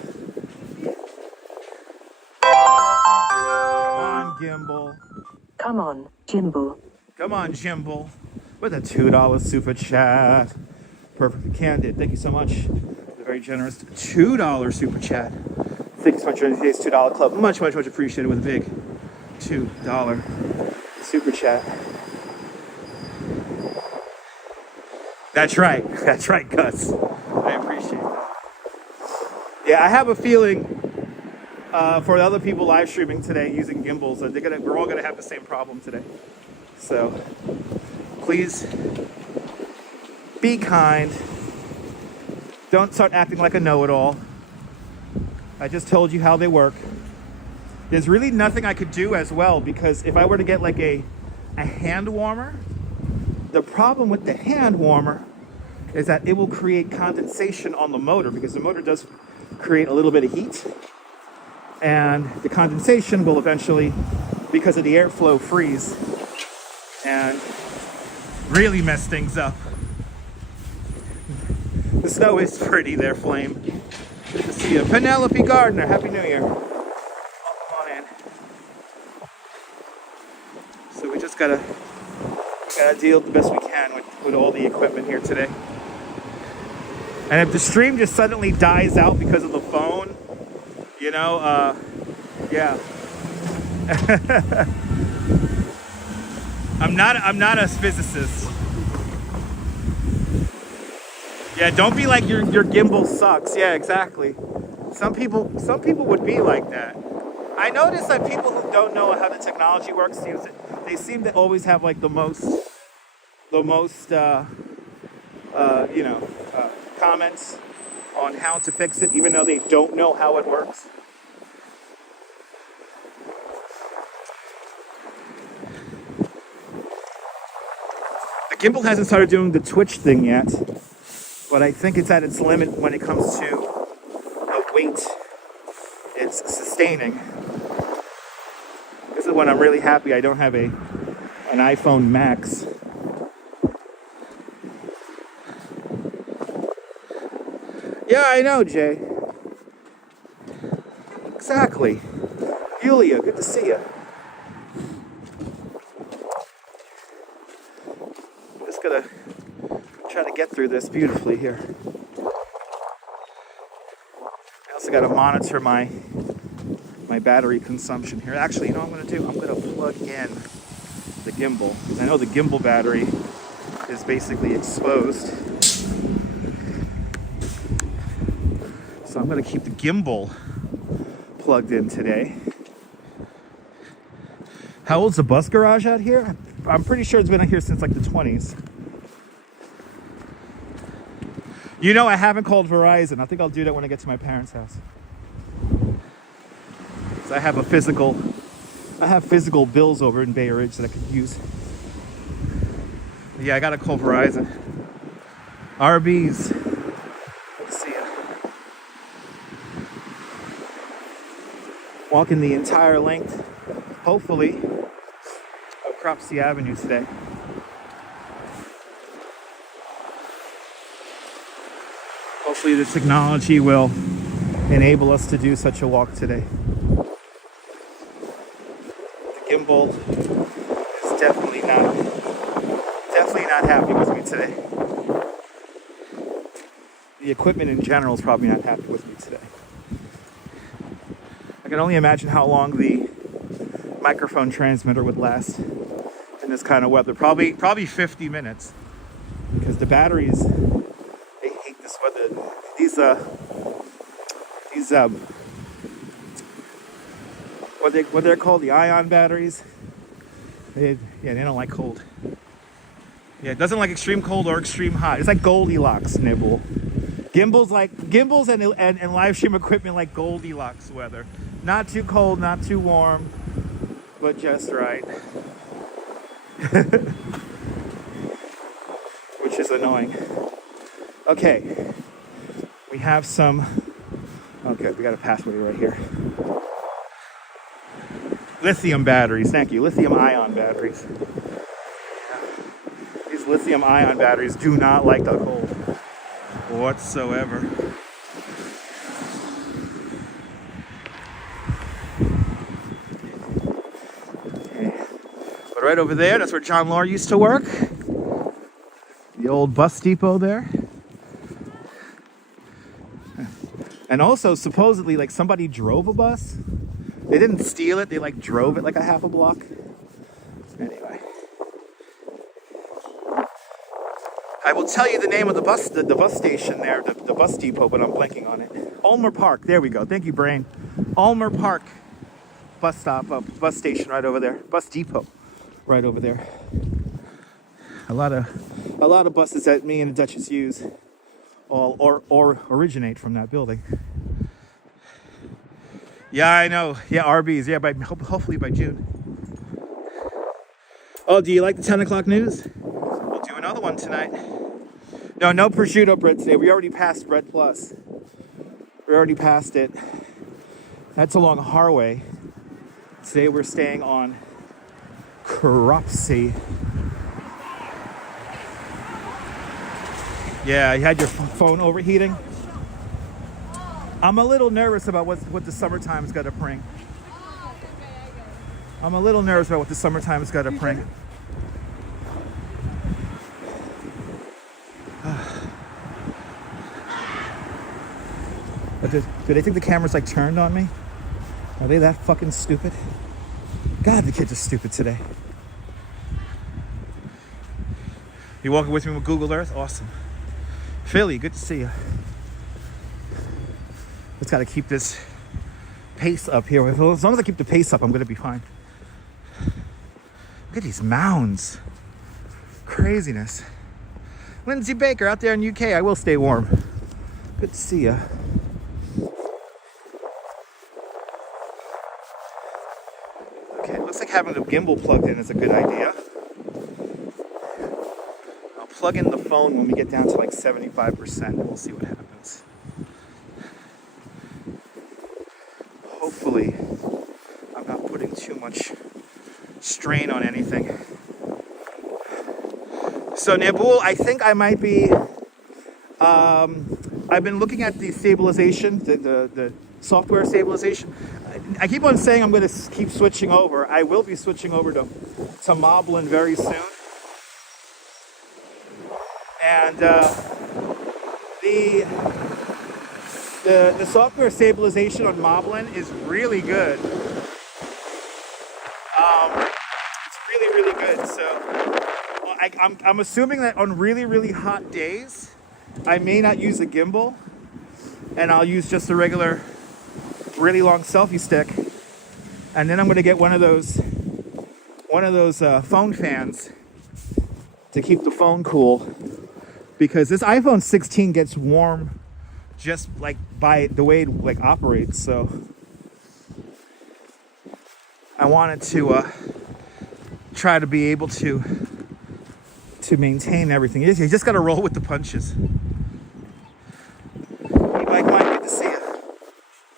Come on, Gimble. Come on, Gimble. Come on, Gimble. With a $2 super chat. Perfectly candid. Thank you so much. The very generous $2 super chat. Thank you so much for today's $2 club. Much, much, much appreciated with a big $2 super chat. That's right, Gus. I appreciate that. Yeah, I have a feeling for the other people live streaming today using gimbals that we're all gonna have the same problem today. So please be kind. Don't start acting like a know-it-all. I just told you how they work. There's really nothing I could do as well, because if I were to get like a hand warmer, the problem with the hand warmer is that it will create condensation on the motor, because the motor does create a little bit of heat, and the condensation will eventually, because of the airflow, freeze and really mess things up. The snow is pretty there, Flame. Good to see you. Penelope Gardner, Happy New Year. So we just gotta deal the best we can with all the equipment here today. And if the stream just suddenly dies out because of the phone, you know, yeah. I'm not a physicist. Yeah, don't be like your gimbal sucks. Yeah, exactly. Some people would be like that. I notice that people who don't know how the technology works, they seem to always have like the most comments on how to fix it, even though they don't know how it works. The gimbal hasn't started doing the twitch thing yet, but I think it's at its limit when it comes to the weight it's sustaining. This is when I'm really happy I don't have an iPhone Max. Yeah, I know, Jay. Exactly. Yulia, good to see you. Just gonna try to get through this beautifully here. I also gotta monitor my battery consumption here. Actually, you know what I'm gonna do? I'm gonna plug in the gimbal. I know the gimbal battery is basically exposed. So I'm gonna keep the gimbal plugged in today. How old's the bus garage out here? I'm pretty sure it's been out here since like the 20s. You know, I haven't called Verizon. I think I'll do that when I get to my parents' house. So I have physical bills over in Bay Ridge that I could use. Yeah, I gotta call Verizon. RBs. Let's see ya. Walking the entire length, hopefully, of Cropsey Avenue today. Hopefully the technology will enable us to do such a walk today. The gimbal is definitely not happy with me today. The equipment in general is probably not happy with me today. I can only imagine how long the microphone transmitter would last in this kind of weather. Probably 50 minutes, because the batteries, they hate this weather. What they're called, the ion batteries. They don't like cold. Yeah, it doesn't like extreme cold or extreme hot. It's like Goldilocks nibble. Gimbals and live stream equipment like Goldilocks weather. Not too cold, not too warm, but just right. Which is annoying. Okay, we have some. Okay, we got a password right here. Lithium batteries, thank you. Lithium ion batteries. These lithium ion batteries do not like the cold whatsoever. Okay. But right over there, that's where John Law used to work. The old bus depot there. And also, supposedly, like, somebody drove a bus. They didn't steal it, they like drove it like a half a block. Anyway. I will tell you the name of the bus station there, the bus depot, but I'm blanking on it. Ulmer Park, there we go. Thank you, brain. Ulmer Park bus stop, bus station right over there. Bus depot right over there. A lot of buses that me and the Duchess use or originate from that building. Yeah, I know. Yeah, RBs. Yeah, hopefully by June. Oh, do you like the 10 o'clock news? We'll do another one tonight. No prosciutto bread today. We already passed Bread Plus. We already passed it. That's along Harway. Today we're staying on Cropsey. Yeah, you had your phone overheating? I'm a little nervous about what the summertime is going to bring. I'm a little nervous about what the summertime is going to bring. Do they think the camera's like turned on me? Are they that fucking stupid? God, the kids are stupid today. You walking with me with Google Earth? Awesome. Philly, good to see you. Just got to keep this pace up here. As long as I keep the pace up, I'm going to be fine. at these mounds. Craziness. Lindsay Baker out there in UK. I will stay warm. Good to see ya. Okay, it looks like having the gimbal plugged in is a good idea. I'll plug in the phone when we get down to like 75%, and we'll see what happens. Hopefully, I'm not putting too much strain on anything. So Nabul, I think I might be, I've been looking at the stabilization, the software stabilization. I keep on saying I'm going to keep switching over. I will be switching over to Moblin very soon. And the software stabilization on Moblin is really good. It's really good. So I'm assuming that on really hot days, I may not use a gimbal, and I'll use just a regular, really long selfie stick. And then I'm going to get one of those phone fans to keep the phone cool, because this iPhone 16 gets warm just like by the way it like operates. So I wanted to try to be able to maintain everything. You just got to roll with the punches. Hey, Mike, good to see you.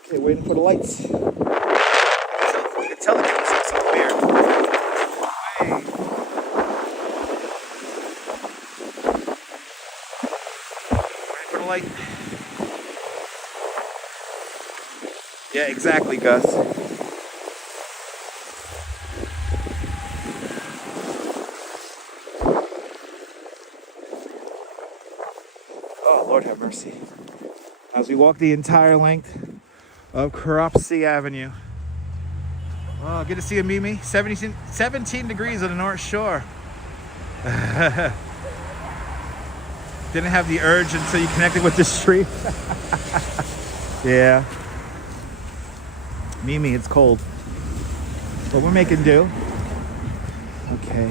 Okay, waiting for the lights. You can tell the difference looks so weird. Hey. Waiting for the light. Yeah, exactly, Gus. Lord have mercy. As we walk the entire length of Cropsey Avenue. Oh, good to see you, Mimi. 17 degrees on the North Shore. Didn't have the urge until you connected with the street. Yeah. Mimi, it's cold. But we're making do. Okay.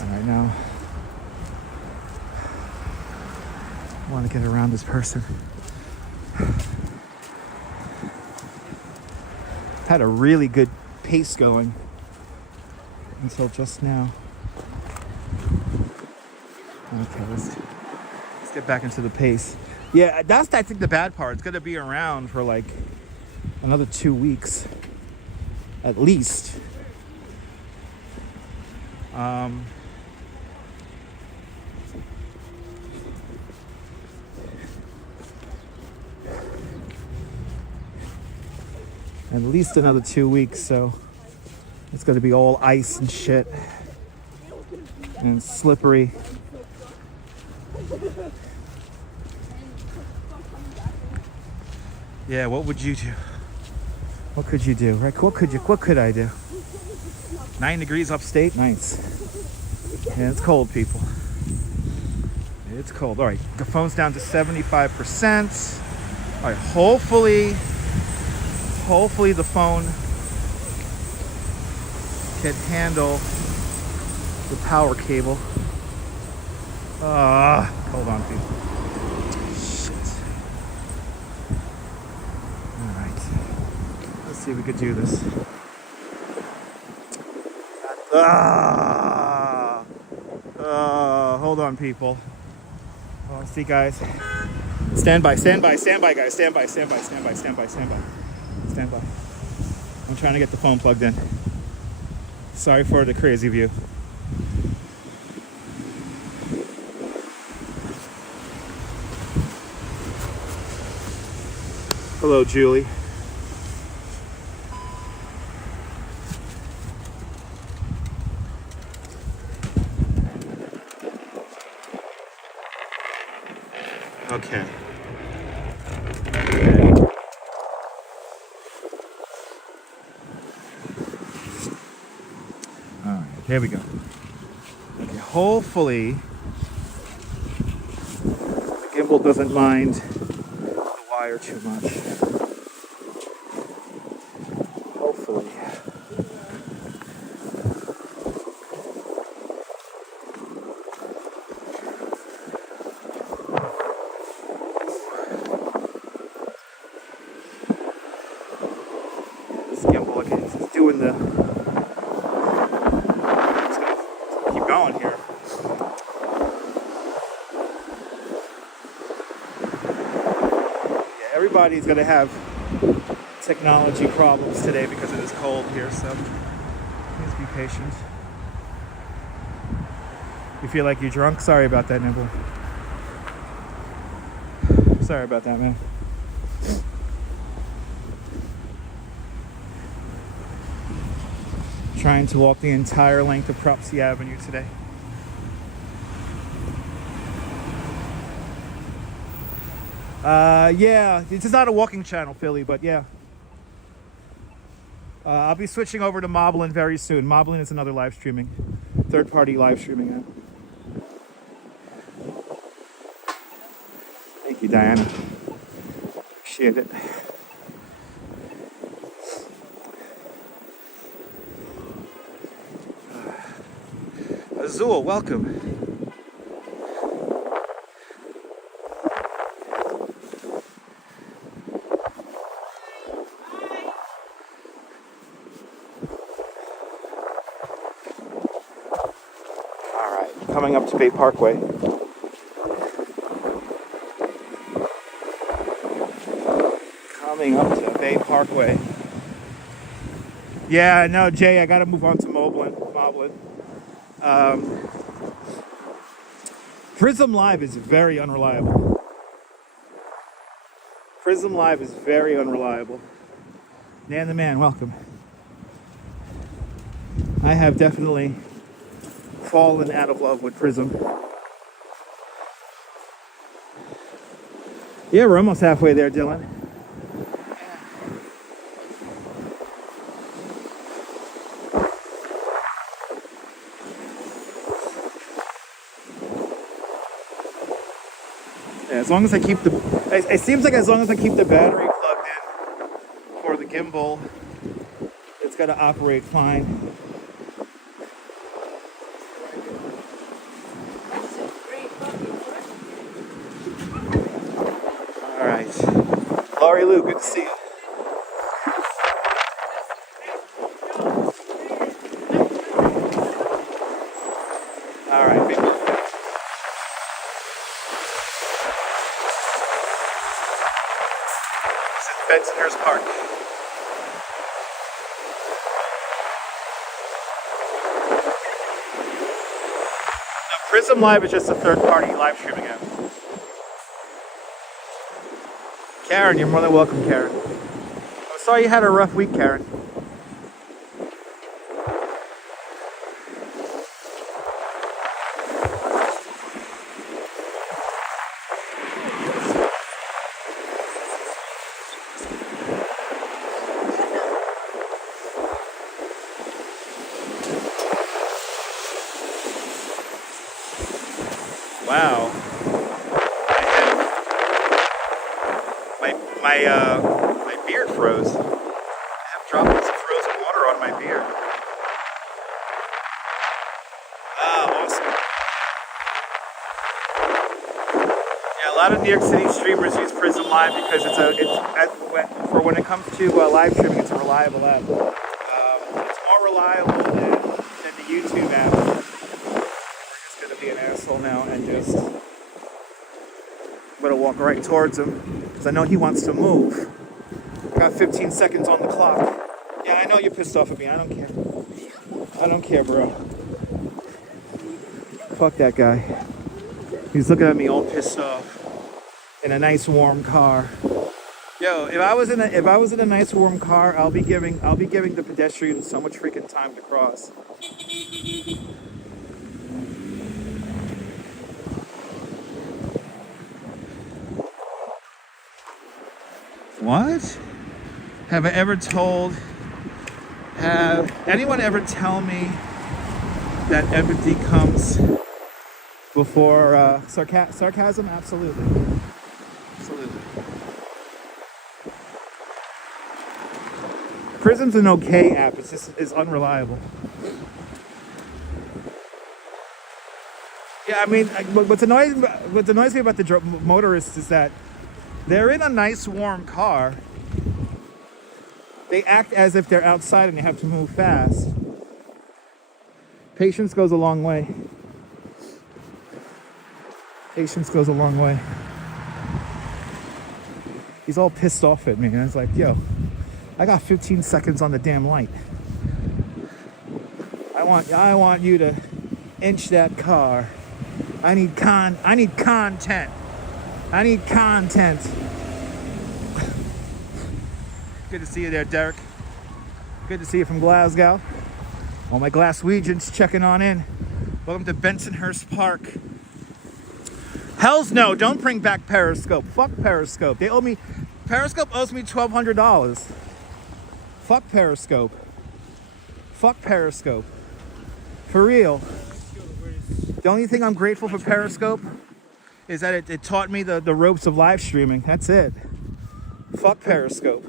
All right, now. I want to get around this person. Had a really good pace going until just now. Okay, let's get back into the pace. Yeah, that's I think the bad part. It's going to be around for like another 2 weeks, at least. At least another 2 weeks, so it's going to be all ice and shit and slippery. Yeah, what would you do? What could you do? Right? What could I do? 9 degrees upstate, nice. Yeah, it's cold, people. It's cold. All right, the phone's down to 75%. All right, hopefully the phone can handle the power cable. Hold on, people. Shit. All right. Let's see if we could do this. Hold on, people. Oh, see, guys. Stand by, guys. Stand by. Stand by. I'm trying to get the phone plugged in. Sorry for the crazy view. Hello, Julie. Okay. Here we go. Okay, hopefully the gimbal doesn't mind the wire too much. Hopefully. Look, it's doing the. It's gonna keep going here. Yeah, everybody's gonna have technology problems today because it is cold here, so please be patient. You feel like you're drunk? Sorry about that, Nimble. Sorry about that, man. Trying to walk the entire length of Propsy Avenue today. Yeah, it's not a walking channel, Philly, but yeah. I'll be switching over to Moblin very soon. Moblin is another live streaming, third-party live streaming app. Thank you, Diana. Appreciate it. Azul, welcome. All right, coming up to Bay Parkway. Coming up to Bay Parkway. Yeah, no, Jay, I gotta move on to Moblin. Prism Live is very unreliable. Prism Live is very unreliable. Dan the Man, welcome. I have definitely fallen out of love with Prism. Yeah, we're almost halfway there, Dylan. As long as I keep the, it seems like as long as I keep the battery plugged in for the gimbal, it's got to operate fine. All right, Laurie Lou, good to see you. All right, big Bensonhurst Park. Now, Prism Live is just a third-party live streaming app. Karen, you're more than welcome, Karen. I saw you had a rough week, Karen. Wow. My beard froze. I have droplets of frozen water on my beard. Ah, awesome. Yeah, a lot of New York City streamers use Prism Live because for when it comes to live streaming, it's a reliable app. It's more reliable than the YouTube app. We're just gonna be an asshole now and just. I'm gonna walk right towards him because I know he wants to move. I got 15 seconds on the clock. Yeah, I know you're pissed off at me. I don't care. I don't care, bro. Fuck that guy. He's looking at me all pissed off in a nice warm car. Yo, if I was in a nice warm car, I'll be giving the pedestrians so much freaking time to cross. What? Have anyone ever tell me that empathy comes before sarcasm? Absolutely. Absolutely. Prism's an okay app, it's unreliable. Yeah, I mean, what annoys me about the motorists is that they're in a nice warm car. They act as if they're outside and they have to move fast. Patience goes a long way. Patience goes a long way. He's all pissed off at me. And I was like, yo, I got 15 seconds on the damn light. I want you to inch that car. I need content. I need content. Good to see you there, Derek. Good to see you from Glasgow. All my Glaswegians checking on in. Welcome to Bensonhurst Park. Hells no, don't bring back Periscope. Fuck Periscope. Periscope owes me $1,200. Fuck Periscope. Fuck Periscope. For real. The only thing I'm grateful for Periscope is that it taught me the ropes of live streaming. That's it. Fuck Periscope.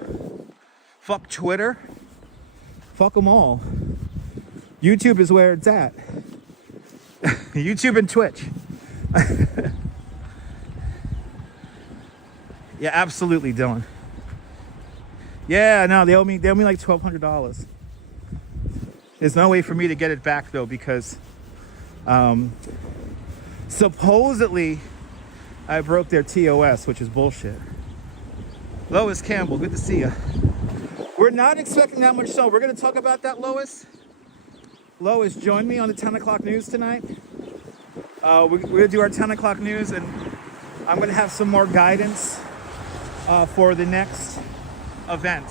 Fuck Twitter. Fuck them all. YouTube is where it's at. YouTube and Twitch. Yeah, absolutely, Dylan. Yeah, no, they owe me like $1,200. There's no way for me to get it back though, because supposedly I broke their TOS, which is bullshit. Lois Campbell, good to see you. We're not expecting that much snow. We're going to talk about that, Lois. Lois, join me on the 10 o'clock news tonight. We're going to do our 10 o'clock news, and I'm going to have some more guidance for the next event.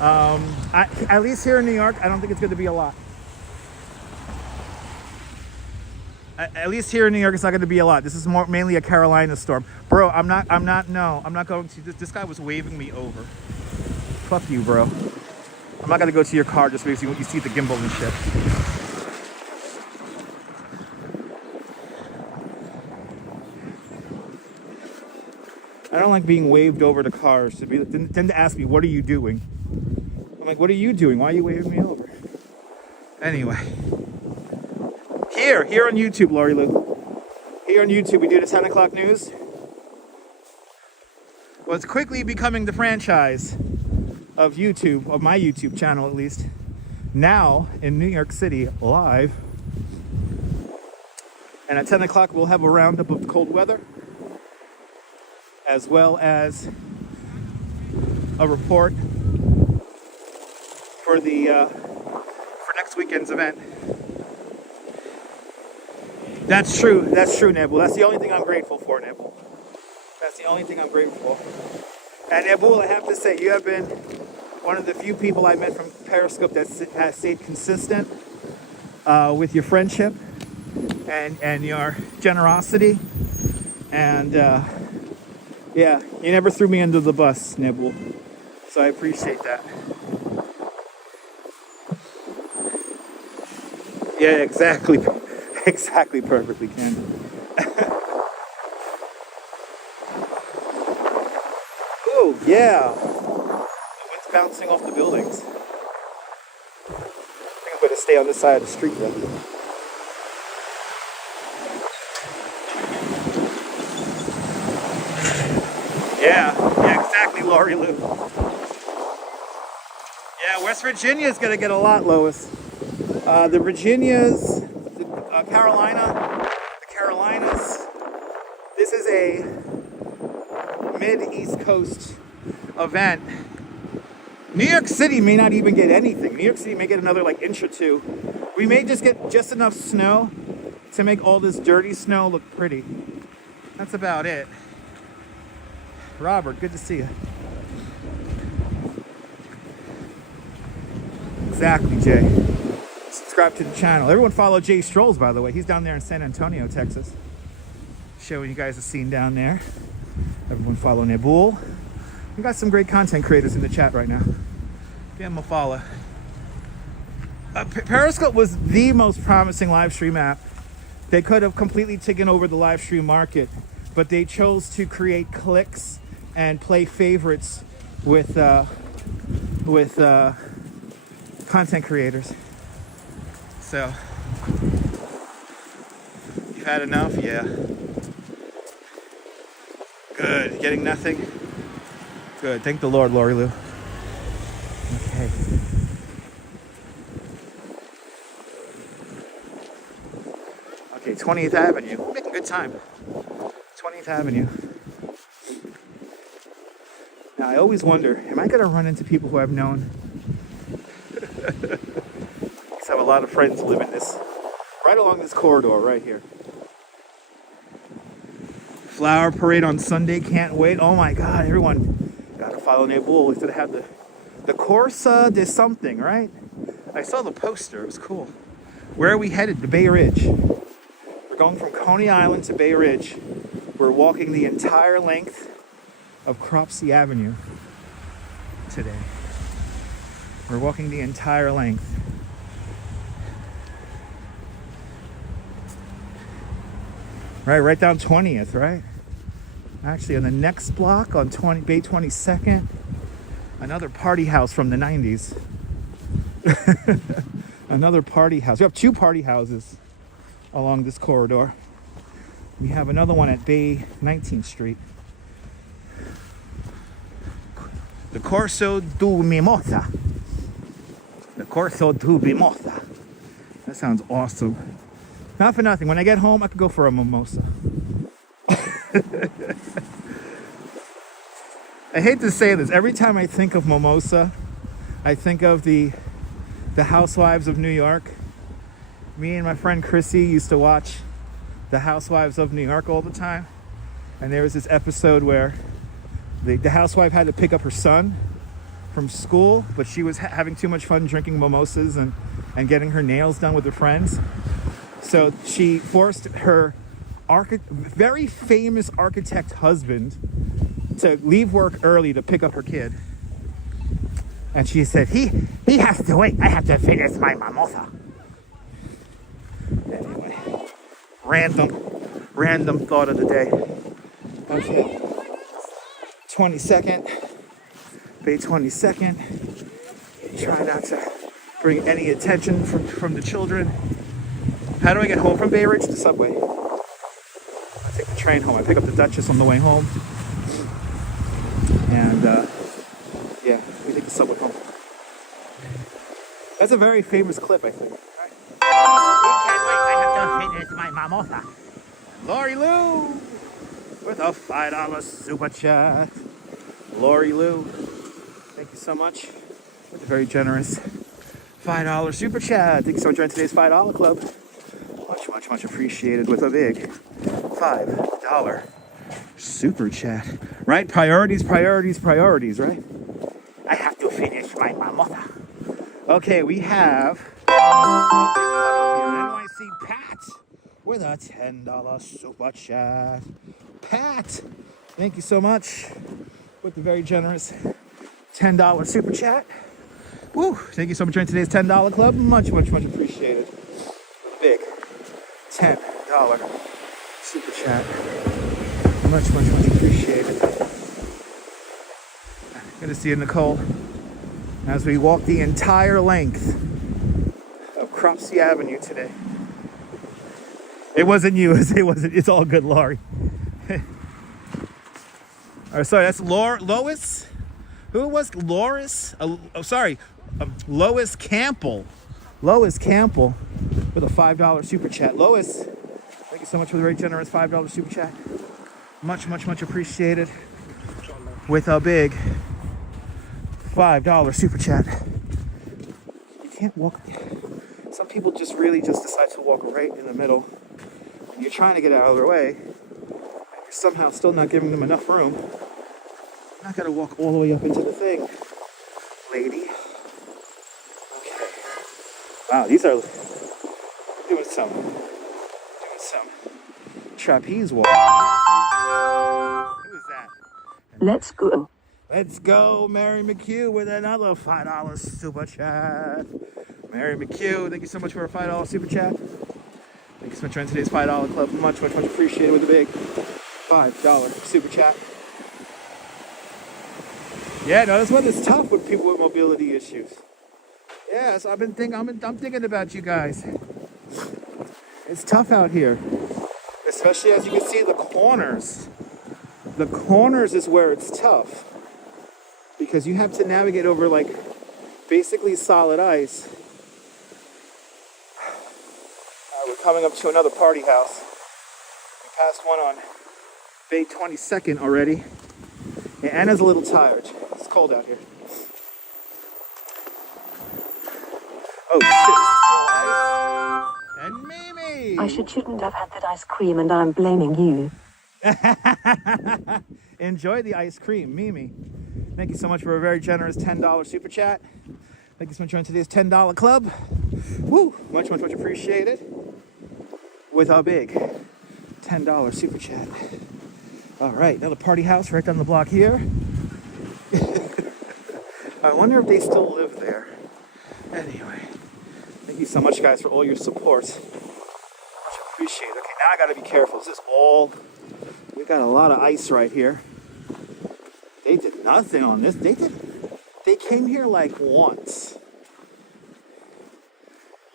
At least here in New York, I don't think it's going to be a lot. At least here in New York, it's not going to be a lot. This is mainly a Carolina storm. Bro, I'm not going to. This guy was waving me over. Fuck you, bro. I'm not going to go to your car just because you see the gimbal and shit. I don't like being waved over to cars. They tend to ask me, what are you doing? I'm like, what are you doing? Why are you waving me over? Anyway. Here on YouTube, Lori Lou. Here on YouTube, we do the 10 o'clock news. Well, it's quickly becoming the franchise of YouTube, of my YouTube channel at least. Now, in New York City, live. And at 10 o'clock, we'll have a roundup of cold weather, as well as a report for next weekend's event. That's true, Nebul. That's the only thing I'm grateful for, Nebul. That's the only thing I'm grateful for. And Nebul, I have to say, you have been one of the few people I met from Periscope that has stayed consistent with your friendship and your generosity. And yeah, you never threw me under the bus, Nebul. So I appreciate that. Yeah, exactly. Exactly, perfectly, Ken. Oh, yeah. It's bouncing off the buildings. I think I'm going to stay on this side of the street, though. Yeah, exactly, Lori Lou. Yeah, West Virginia is going to get a lot, Lois. The Virginias, the Carolinas, this is a mid-East Coast event. New York City may not even get anything. New York City may get another like inch or two. We may just get just enough snow to make all this dirty snow look pretty. That's about it. Robert, good to see you. Exactly, Jay. Subscribe to the channel. Everyone follow Jay Strolls, by the way. He's down there in San Antonio, Texas. Showing you guys the scene down there. Everyone follow Nebul. We got some great content creators in the chat right now. Give them a follow. Periscope was the most promising live stream app. They could have completely taken over the live stream market, but they chose to create clicks and play favorites with content creators. So, you've had enough? Yeah. Good. Getting nothing? Good. Thank the Lord, Lori Lou. Okay. Okay, 20th Avenue. We're making good time. 20th Avenue. Now, I always wonder, am I going to run into people who I've known? I have a lot of friends who live in this, right along this corridor right here. Flower parade on Sunday, can't wait. Oh my God, everyone got to follow Nabul. We should have the Corsa de something, right? I saw the poster, it was cool. Where are we headed? To Bay Ridge. We're going from Coney Island to Bay Ridge. We're walking the entire length of Cropsey Avenue today. We're walking the entire length. Right down 20th, right? Actually, on the next block on Bay 22nd, another party house from the 90s. Another party house. We have 2 party houses along this corridor. We have another one at Bay 19th Street. The Corso du Mimosa. The Corso du Mimosa. That sounds awesome. Not for nothing. When I get home, I could go for a mimosa. I hate to say this. Every time I think of mimosa, I think of the Housewives of New York. Me and my friend Chrissy used to watch the Housewives of New York all the time. And there was this episode where the housewife had to pick up her son from school, but she was having too much fun drinking mimosas and getting her nails done with her friends. So she forced her very famous architect husband to leave work early to pick up her kid. And she said, he has to wait. I have to finish my mimosa. Anyway, random thought of the day. Okay. 22nd, Bay 22nd. Try not to bring any attention from the children. How do I get home from Bay Ridge? The subway. I take the train home. I pick up the Duchess on the way home. And, yeah, we take the subway home. That's a very famous clip, I think. Right. Can't wait. I have to finish my mimosa. Lori Lou with a $5 super chat. Lori Lou, thank you so much. With a very generous $5 super chat. Thank you so much for joining today's $5 club. Much appreciated with a big $5 super chat. Right? Priorities, right? I have to finish my mimosa. Okay, we have NYC Pat with a $10 super chat. Pat, thank you so much with the very generous $10 super chat. Woo! Thank you so much for joining today's $10 club. Much appreciated. Big $10 super chat. Much appreciated. Good to see you, Nicole. As we walk the entire length of Cropsey Avenue today. It wasn't you. It's all good, Laurie. Sorry, that's Lois. Who was Loris? Lois Campbell. Lois Campbell with a $5 super chat. Lois, thank you so much for the very generous $5 super chat. Much appreciated. With a big $5 super chat. You can't walk. Some people really decide to walk right in the middle. And you're trying to get out of their way. And you're somehow still not giving them enough room. I'm not gonna walk all the way up into the thing, lady. Okay. Wow, these are doing some trapeze walk. Who is that? Let's go. Let's go, Mary McHugh with another $5 super chat. Mary McHugh, thank you so much for a $5 super chat. Thank you so much for joining today's $5 club. Much appreciated with a big $5 super chat. Yeah, no, this weather's tough with people with mobility issues. Yeah, so I'm thinking about you guys. It's tough out here, especially as you can see the corners. The corners is where it's tough because you have to navigate over like basically solid ice. We're coming up to another party house. We passed one on Bay 22nd already. Yeah, Anna's a little tired. It's cold out here. Oh shit! And Mimi! I shouldn't have had that ice cream and I'm blaming you. Enjoy the ice cream, Mimi. Thank you so much for a very generous $10 super chat. Thank you so much for joining today's $10 club. Woo! Much, much, much appreciated. With a big $10 super chat. All right, another party house right down the block here. I wonder if they still live there. Anyway, thank you so much, guys, for all your support. Much appreciated. Okay, now I gotta be careful. This is all. We got a lot of ice right here. They did nothing on this. They came here like once,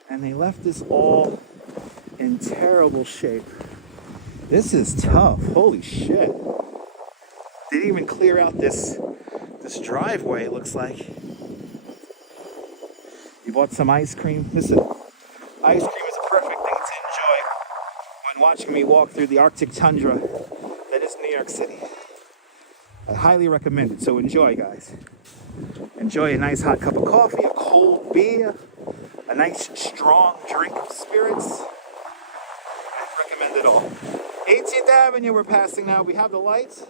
and they left this all in terrible shape. This is tough. Holy shit. They didn't even clear out this driveway, it looks like. You bought some ice cream. Listen, ice cream is a perfect thing to enjoy when watching me walk through the Arctic tundra that is New York City. I highly recommend it, so enjoy, guys. Enjoy a nice hot cup of coffee, a cold beer, a nice strong drink of spirits. Recommend it all. 18th Avenue we're passing now. We have the lights.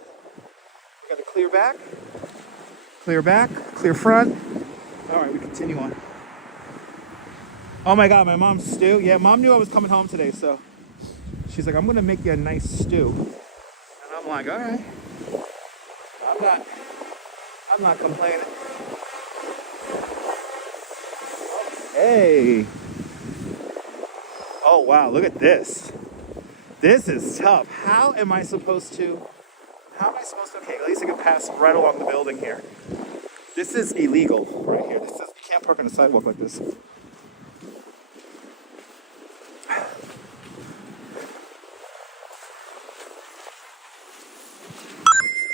We got to clear back, clear front. All right, we continue on. Oh my God, my mom's stew. Yeah, mom knew I was coming home today, so she's like, I'm gonna make you a nice stew. And I'm like, all right. I'm not complaining. Hey. Oh wow, look at this. This is tough. How am I supposed to, okay, at least I can pass right along the building here. This is illegal right here. You can't park on a sidewalk like this.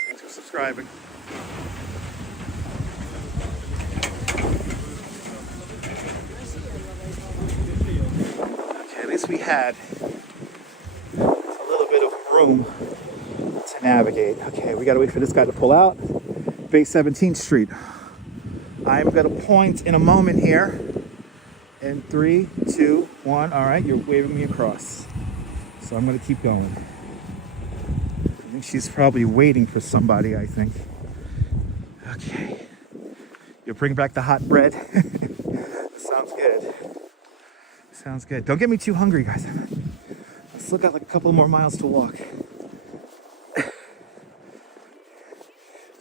Thanks for subscribing. Okay, at least we had room to navigate. Okay, we gotta wait for this guy to pull out. Bay 17th Street. I'm gonna point in a moment here. In 3, 2, 1. All right, you're waving me across. So I'm gonna keep going. I think she's probably waiting for somebody, I think. Okay. You'll bring back the hot bread. Sounds good. Sounds good. Don't get me too hungry, guys. Still got like a couple more miles to walk.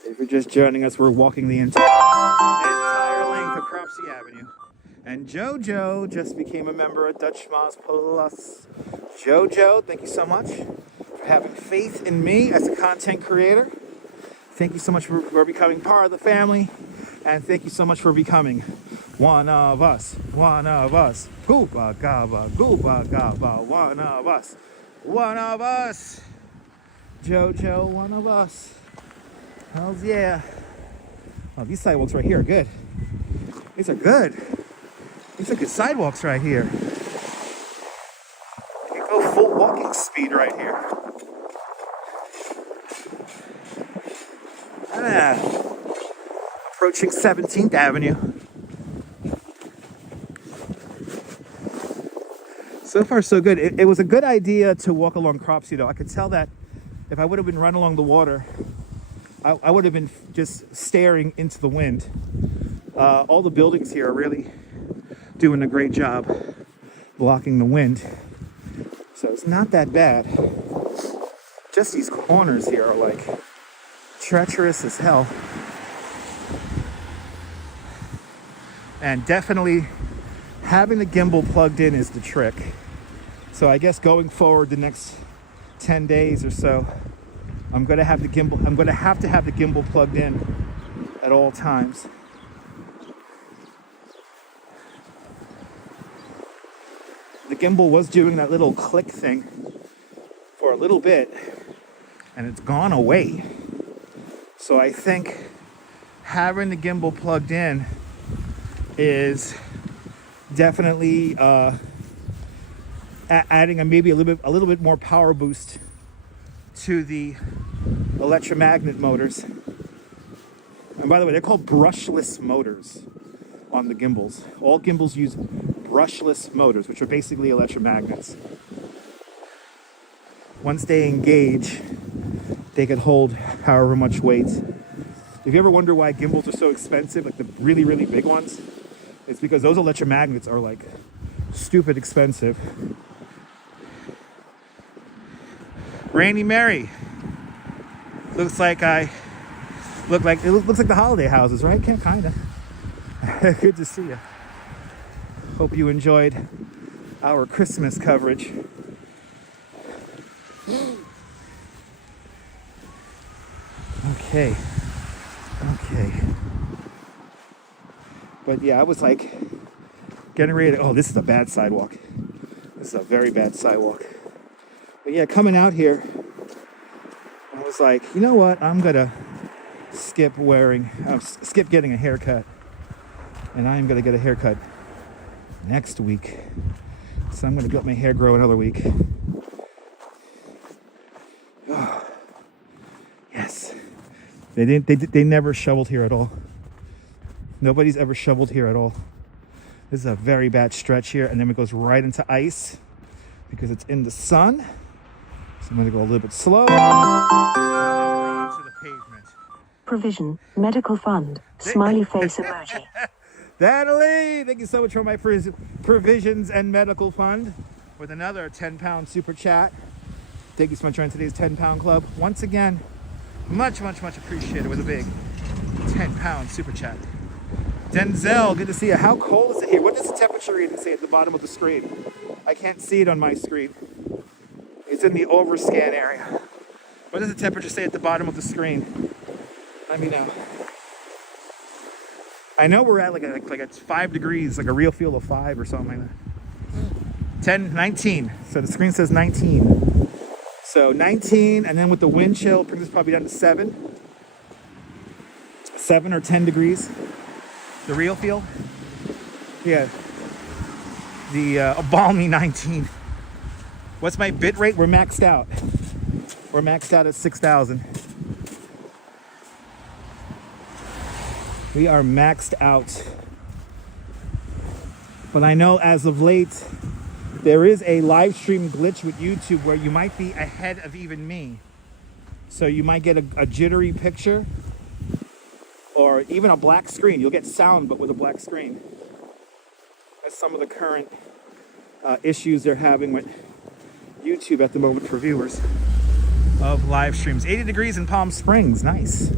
If you're just joining us, we're walking the entire length of Cropsey Avenue. And Jojo just became a member of Dutch Moz Plus. Jojo, thank you so much for having faith in me as a content creator. Thank you so much for becoming part of the family. And thank you so much for becoming one of us. One of us. Gooba gaba, gooba gaba, one of us. One of us. Jojo, one of us. Hells yeah. Oh, these sidewalks right here are good. These are good. These are good sidewalks right here. You can go full walking speed right here. Approaching 17th Avenue. So far, so good. It was a good idea to walk along Cropsey, though. I could tell that if I would have been running along the water, I would have been just staring into the wind. All the buildings here are really doing a great job blocking the wind. So it's not that bad. Just these corners here are like treacherous as hell. And definitely having the gimbal plugged in is the trick. So I guess going forward the next 10 days or so, I'm gonna have to have the gimbal plugged in at all times. The gimbal was doing that little click thing for a little bit, and it's gone away. So I think having the gimbal plugged in is definitely adding maybe a little bit more power boost to the electromagnet motors. And by the way, they're called brushless motors on the gimbals. All gimbals use brushless motors, which are basically electromagnets. Once they engage, they could hold however much weight. If you ever wonder why gimbals are so expensive, like the really, really big ones, it's because those electromagnets are like stupid expensive. Rainy Mary. Looks like it looks like the holiday houses, right? Kinda. Good to see you. Hope you enjoyed our Christmas coverage. Okay. But yeah, I was like getting ready to, oh, this is a bad sidewalk. This is a very bad sidewalk. But yeah, coming out here, I was like, you know what? I'm gonna skip getting a haircut. And I am gonna get a haircut next week. So I'm gonna let my hair grow another week. Oh, yes. They never shoveled here at all. Nobody's ever shoveled here at all. This is a very bad stretch here, and then it goes right into ice because it's in the sun. So I'm gonna go a little bit slow. And then we're onto the pavement. Provision, medical fund, smiley face emoji. Natalie, thank you so much for my provisions and medical fund with another 10-pound super chat. Thank you so much for joining today's 10-pound club. Once again, much appreciated with a big 10-pound super chat. Denzel, good to see you. How cold is it here? What does the temperature reading say at the bottom of the screen? I can't see it on my screen. It's in the overscan area. What does the temperature say at the bottom of the screen? Let me know. I know we're at like it's 5 degrees, like a real feel of 5 or something like that. 19. So the screen says 19. So 19, and then with the wind chill, brings us probably down to 7 or 10 degrees. The real feel? Yeah. The balmy 19. What's my bit rate? We're maxed out. We're maxed out at 6,000. We are maxed out. But I know as of late, there is a live stream glitch with YouTube where you might be ahead of even me. So you might get a jittery picture or even a black screen. You'll get sound, but with a black screen. That's some of the current issues they're having with YouTube at the moment for viewers of live streams. 80 degrees in Palm Springs, nice.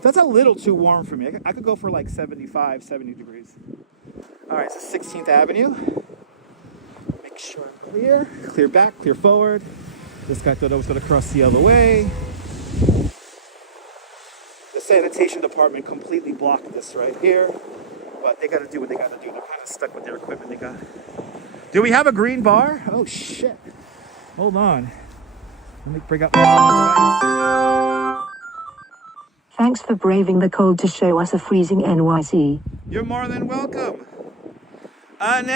That's a little too warm for me. I could go for like 75, 70 degrees. All right, so 16th Avenue. Make sure I'm clear. Clear back, clear forward. This guy thought I was gonna cross the other way. The sanitation department completely blocked this right here. But they gotta do what they gotta do. They're kind of stuck with their equipment they got. Do we have a green bar? Oh shit. Hold on. Let me bring up my device. Thanks for braving the cold to show us a freezing NYC. You're more than welcome. And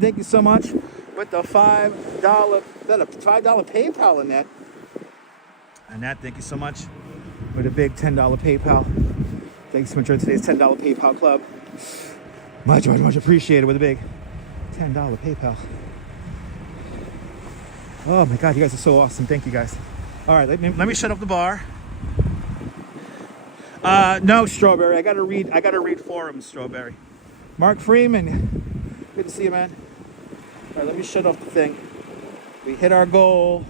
thank you so much with the $5, that a $5 PayPal, Annette. Annette, thank you so much with a big $10 PayPal. Thanks so much for today's $10 PayPal club. Much appreciated with a big $10 PayPal. Oh my God, you guys are so awesome. Thank you guys. All right, let me shut up the bar. No, Strawberry. I gotta read forums, Strawberry. Mark Freeman, good to see you, man. All right, let me shut off the thing. We hit our goal.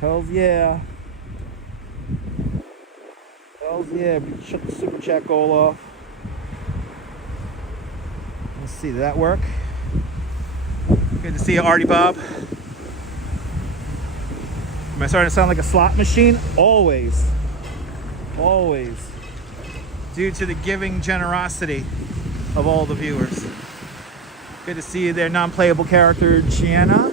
Hells yeah. Hells yeah. We shut the super chat goal off. Let's see, did that work? Good to see you, Artie Bob. Am I starting to sound like a slot machine? Always. Always. Due to the giving generosity of all the viewers. Good to see you there, non-playable character Gianna.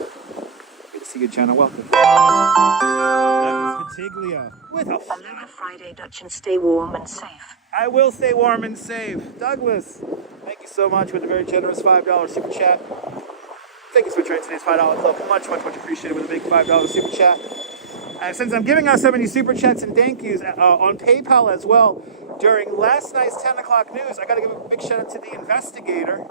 Good to see good channel. Welcome. That was Fatiglia with a Aloha Friday, Dutch, and stay warm and safe. I will stay warm and safe. Douglas, thank you so much with a very generous $5 super chat. Thank you so much for today's $5 club. Much appreciated with a big $5 super chat. And since I'm giving out so many super chats and thank yous on PayPal as well, during last night's 10 o'clock news, I got to give a big shout out to the investigator.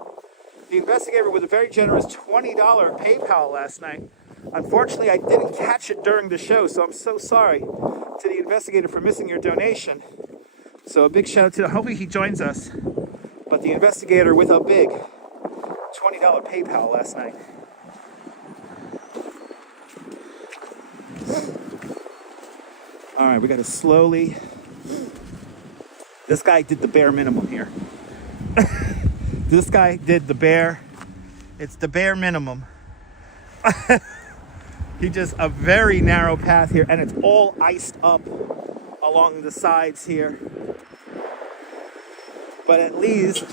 The investigator with a very generous $20 PayPal last night. Unfortunately, I didn't catch it during the show, so I'm so sorry to the investigator for missing your donation. So a big shout out to him. Hopefully he joins us. But the investigator with a big $20 PayPal last night. All right, we got to slowly. This guy did the bare minimum here. This guy did the bare. It's the bare minimum. He just a very narrow path here, and it's all iced up along the sides here. But at least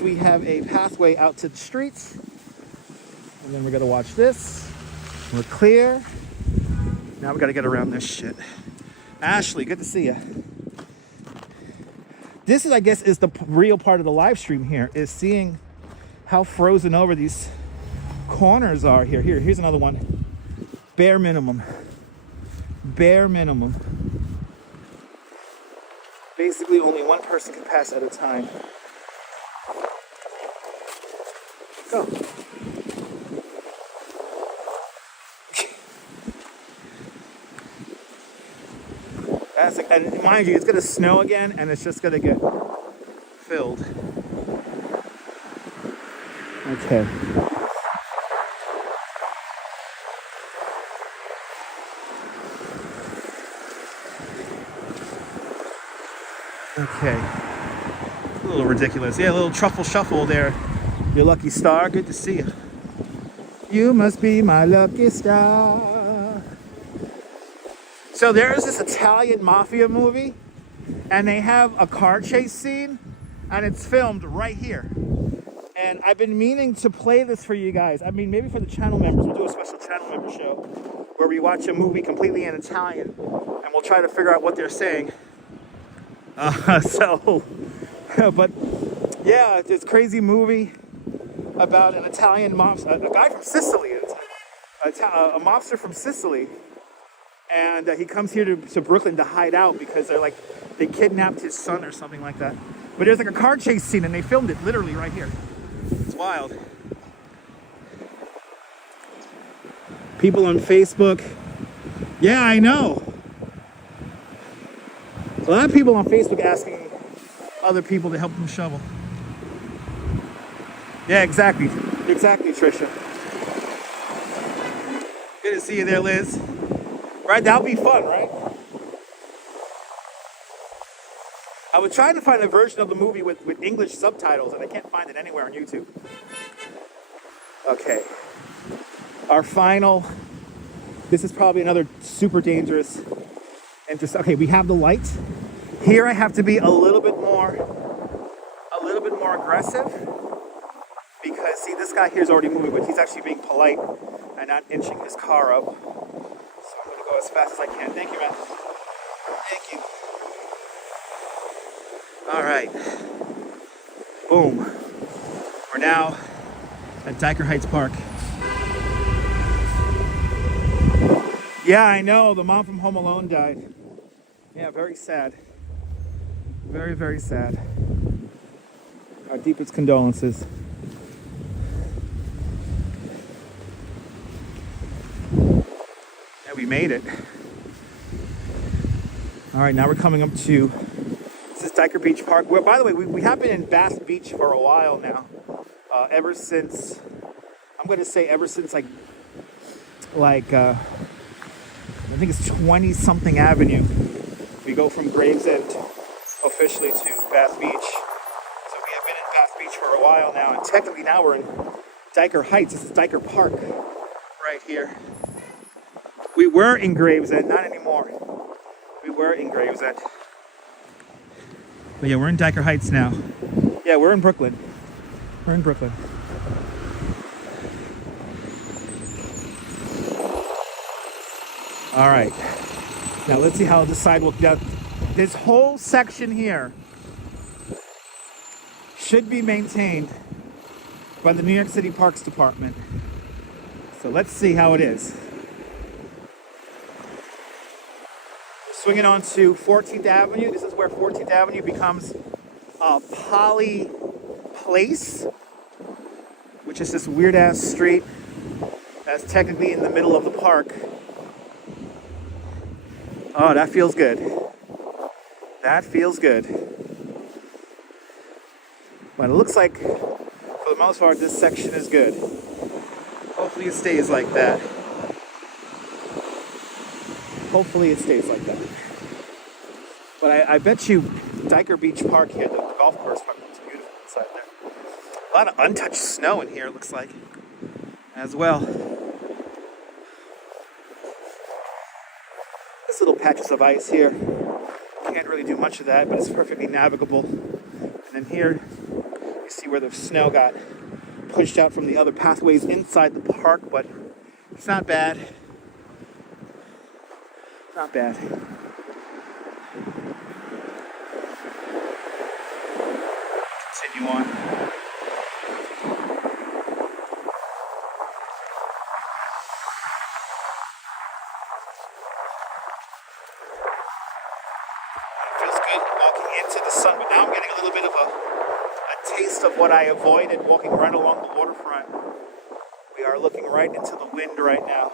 we have a pathway out to the streets. And then we're gonna watch this. We're clear. Now we gotta get around this shit. Ashley, good to see you. This is, I guess, is the real part of the live stream here, is seeing how frozen over these corners are here. Here's another one. Bare minimum. Bare minimum. Basically, only one person can pass at a time. Go. And mind you, it's gonna snow again, and it's just gonna get filled. Okay. Okay. A little ridiculous. Yeah, a little truffle shuffle there. Your lucky star. Good to see you. You must be my lucky star. So there's this Italian mafia movie, and they have a car chase scene, and it's filmed right here. And I've been meaning to play this for you guys. I mean, maybe for the channel members, we'll do a special channel member show where we watch a movie completely in Italian, and we'll try to figure out what they're saying. But yeah, this crazy movie about an Italian mobster, a guy from Sicily, a mobster from Sicily. And he comes here to Brooklyn to hide out because they kidnapped his son or something like that. But there's like a car chase scene, and they filmed it literally right here. It's wild. People on Facebook. Yeah, I know. A lot of people on Facebook asking other people to help them shovel. Yeah, exactly. Exactly, Trisha. Good to see you there, Liz. Right, that'll be fun, right? I was trying to find a version of the movie with English subtitles, and I can't find it anywhere on YouTube. Okay. Our final, this is probably another super dangerous, okay, we have the light. Here I have to be a little bit more aggressive, because see, this guy here is already moving, but he's actually being polite and not inching his car up. Go as fast as I can. Thank you, man. Thank you. All right. Boom. We're now at Dyker Heights Park. Yeah, I know. The mom from Home Alone died. Yeah, very sad. Very, very sad. Our deepest condolences. We made it. All right, now we're coming up to, this is Dyker Beach Park. Well, by the way, we have been in Bass Beach for a while now. Ever since, I'm going to say ever since I think it's 20-something Avenue. We go from Gravesend officially to Bass Beach. So we have been in Bass Beach for a while now, and technically now we're in Dyker Heights. This is Dyker Park right here. We were in Gravesend, not anymore. We were in Gravesend. But yeah, we're in Dyker Heights now. Yeah, we're in Brooklyn. We're in Brooklyn. All right. Now let's see how the sidewalk does. This whole section here should be maintained by the New York City Parks Department. So let's see how it is. Swinging on to 14th Avenue. This is where 14th Avenue becomes Poly Place, which is this weird ass street that's technically in the middle of the park. Oh, that feels good. That feels good. But it looks like, for the most part, this section is good. Hopefully it stays like that. Hopefully it stays like that. But I bet you Diker Beach Park here, the golf course park, looks beautiful inside there. A lot of untouched snow in here, it looks like, as well. This little patches of ice here. Can't really do much of that, but it's perfectly navigable. And then here, you see where the snow got pushed out from the other pathways inside the park, but it's not bad. Not bad. Continue on. Feels good walking into the sun, but now I'm getting a little bit of a taste of what I avoided walking right along the waterfront. We are looking right into the wind right now.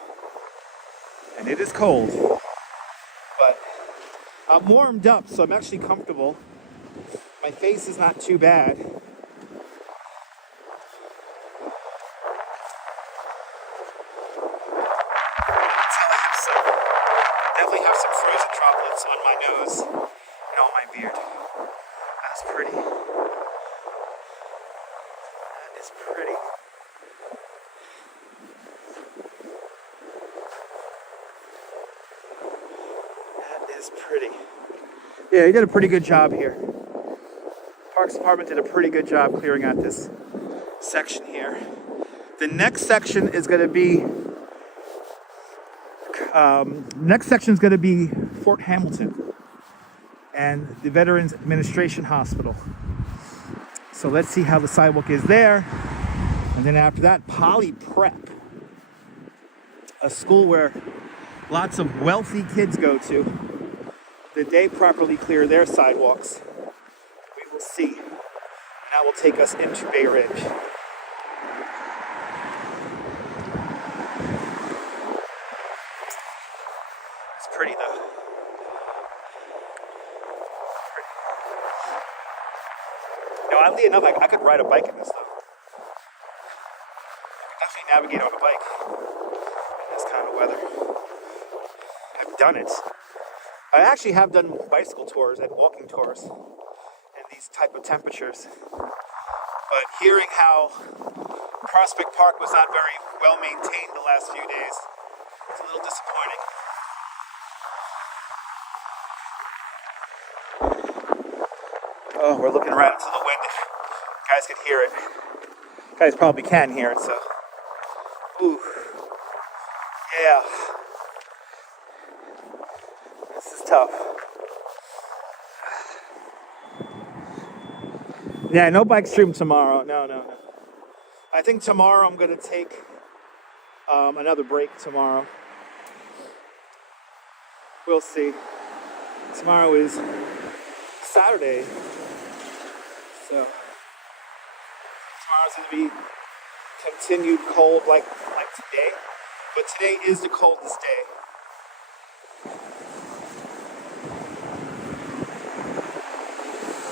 And it is cold. But I'm warmed up, so I'm actually comfortable. My face is not too bad. Definitely have some frozen chocolates on my nose and on my beard. That's pretty. That is pretty. That is pretty. Yeah, he did a pretty good job here. Parks Department did a pretty good job clearing out this section here. The next section is going to be Fort Hamilton and the Veterans Administration Hospital. So let's see how the sidewalk is there. And then after that, Poly Prep, a school where lots of wealthy kids go to. Did they properly clear their sidewalks? We will see. And that will take us into Bay Ridge. It's pretty though. Pretty. You know, oddly enough, I could ride a bike in this though. I could definitely navigate on a bike in this kind of weather. I've done it. I actually have done bicycle tours and walking tours in these type of temperatures. But hearing how Prospect Park was not very well maintained the last few days, it's a little disappointing. Oh, we're looking right into the wind. You guys can hear it. You guys probably can hear it, so. Ooh. Yeah. This is tough. Yeah, no bike stream tomorrow. No. I think tomorrow I'm going to take another break tomorrow. We'll see. Tomorrow is Saturday. So tomorrow's going to be continued cold like today. But today is the coldest day.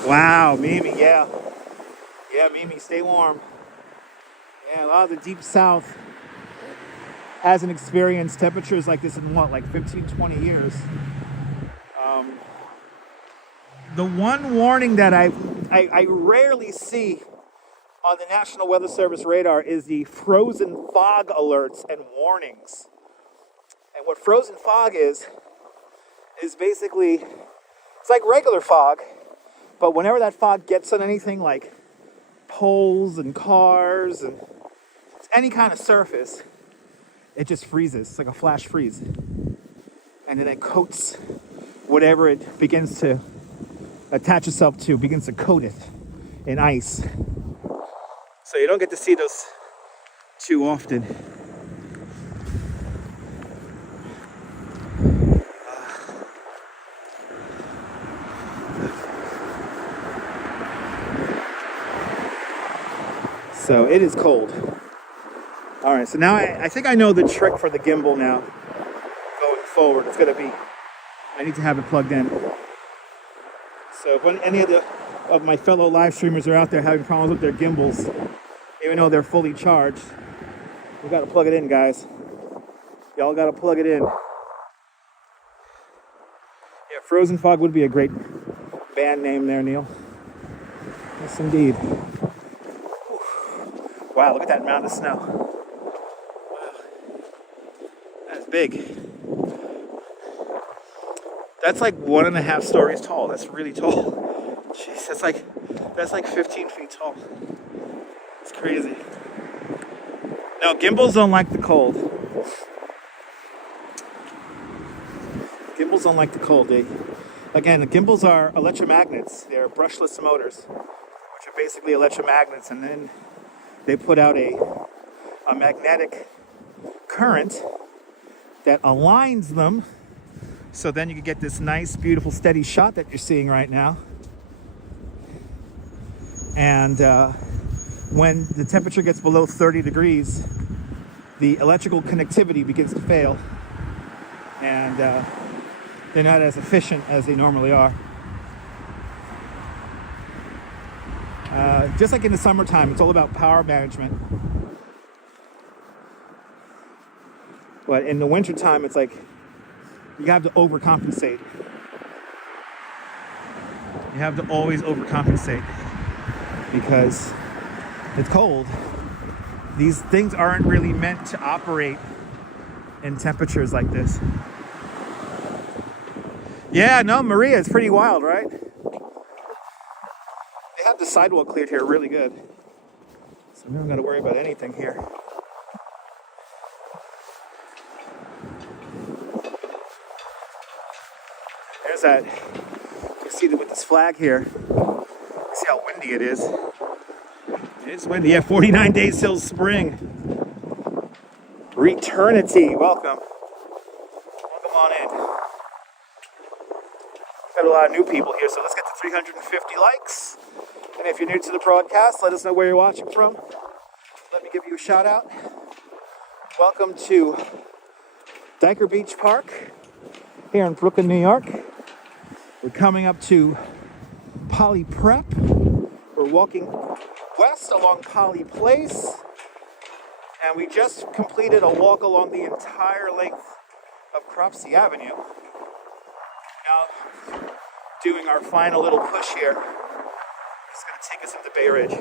Wow, Mimi, yeah. Yeah, Mimi, stay warm. Yeah, a lot of the deep south hasn't experienced temperatures like this in like 15, 20 years. The one warning that I rarely see on the National Weather Service radar is the frozen fog alerts and warnings. And what frozen fog is basically, it's like regular fog, but whenever that fog gets on anything like poles and cars and any kind of surface, it just freezes. It's like a flash freeze. and then it coats whatever it begins to attach itself to, begins to coat it in ice. So you don't get to see those too often. So it is cold. All right, so now I think I know the trick for the gimbal now. Going forward, it's gonna be, I need to have it plugged in. So when any of my fellow live streamers are out there having problems with their gimbals, even though they're fully charged, we gotta plug it in, guys. Y'all gotta plug it in. Yeah, Frozen Fog would be a great band name there, Neil. Yes, indeed. Wow, look at that mound of snow. Wow. That's big. That's like 1.5 stories tall. That's really tall. Jeez, that's like 15 feet tall. It's crazy. No, gimbals don't like the cold. Gimbals don't like the cold. Again, the gimbals are electromagnets. They're brushless motors, which are basically electromagnets, and then they put out a magnetic current that aligns them, so then you can get this nice, beautiful, steady shot that you're seeing right now. And when the temperature gets below 30 degrees, the electrical connectivity begins to fail, and they're not as efficient as they normally are. Just like in the summertime, it's all about power management. But in the wintertime, it's like you have to overcompensate. You have to always overcompensate because it's cold. These things aren't really meant to operate in temperatures like this. Yeah, no, Maria, it's pretty wild, right? They have the sidewalk cleared here really good. So we don't got to worry about anything here. There's that. You see that with this flag here. You see how windy it is. It's windy. Yeah, 49 days till spring. Returnity. Welcome. Welcome on in. Got a lot of new people here, so let's get to 350 likes. And if you're new to the broadcast, let us know where you're watching from. Let me give you a shout out. Welcome to Dyker Beach Park here in Brooklyn, New York. We're coming up to Poly Prep. We're walking west along Poly Place. And we just completed a walk along the entire length of Cropsey Avenue. Now, doing our final little push here. It's going to take us into Bay Ridge.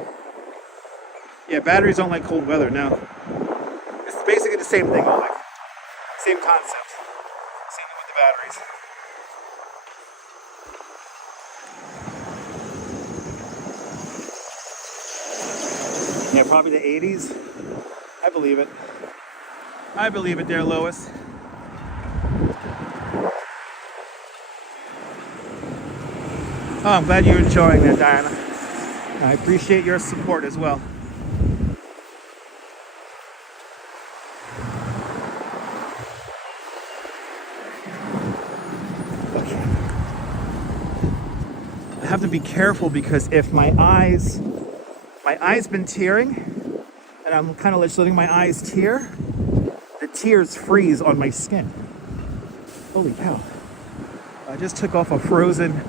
Yeah, batteries don't like cold weather. No. It's basically the same thing, Oleg. Same concept. Same thing with the batteries. Yeah, probably the 80s. I believe it. I believe it there, Lois. Oh, I'm glad you're enjoying that, Diana. I appreciate your support as well. Okay. I have to be careful because if my eyes been tearing, and I'm kind of just letting my eyes tear, the tears freeze on my skin. Holy cow. I just took off a frozen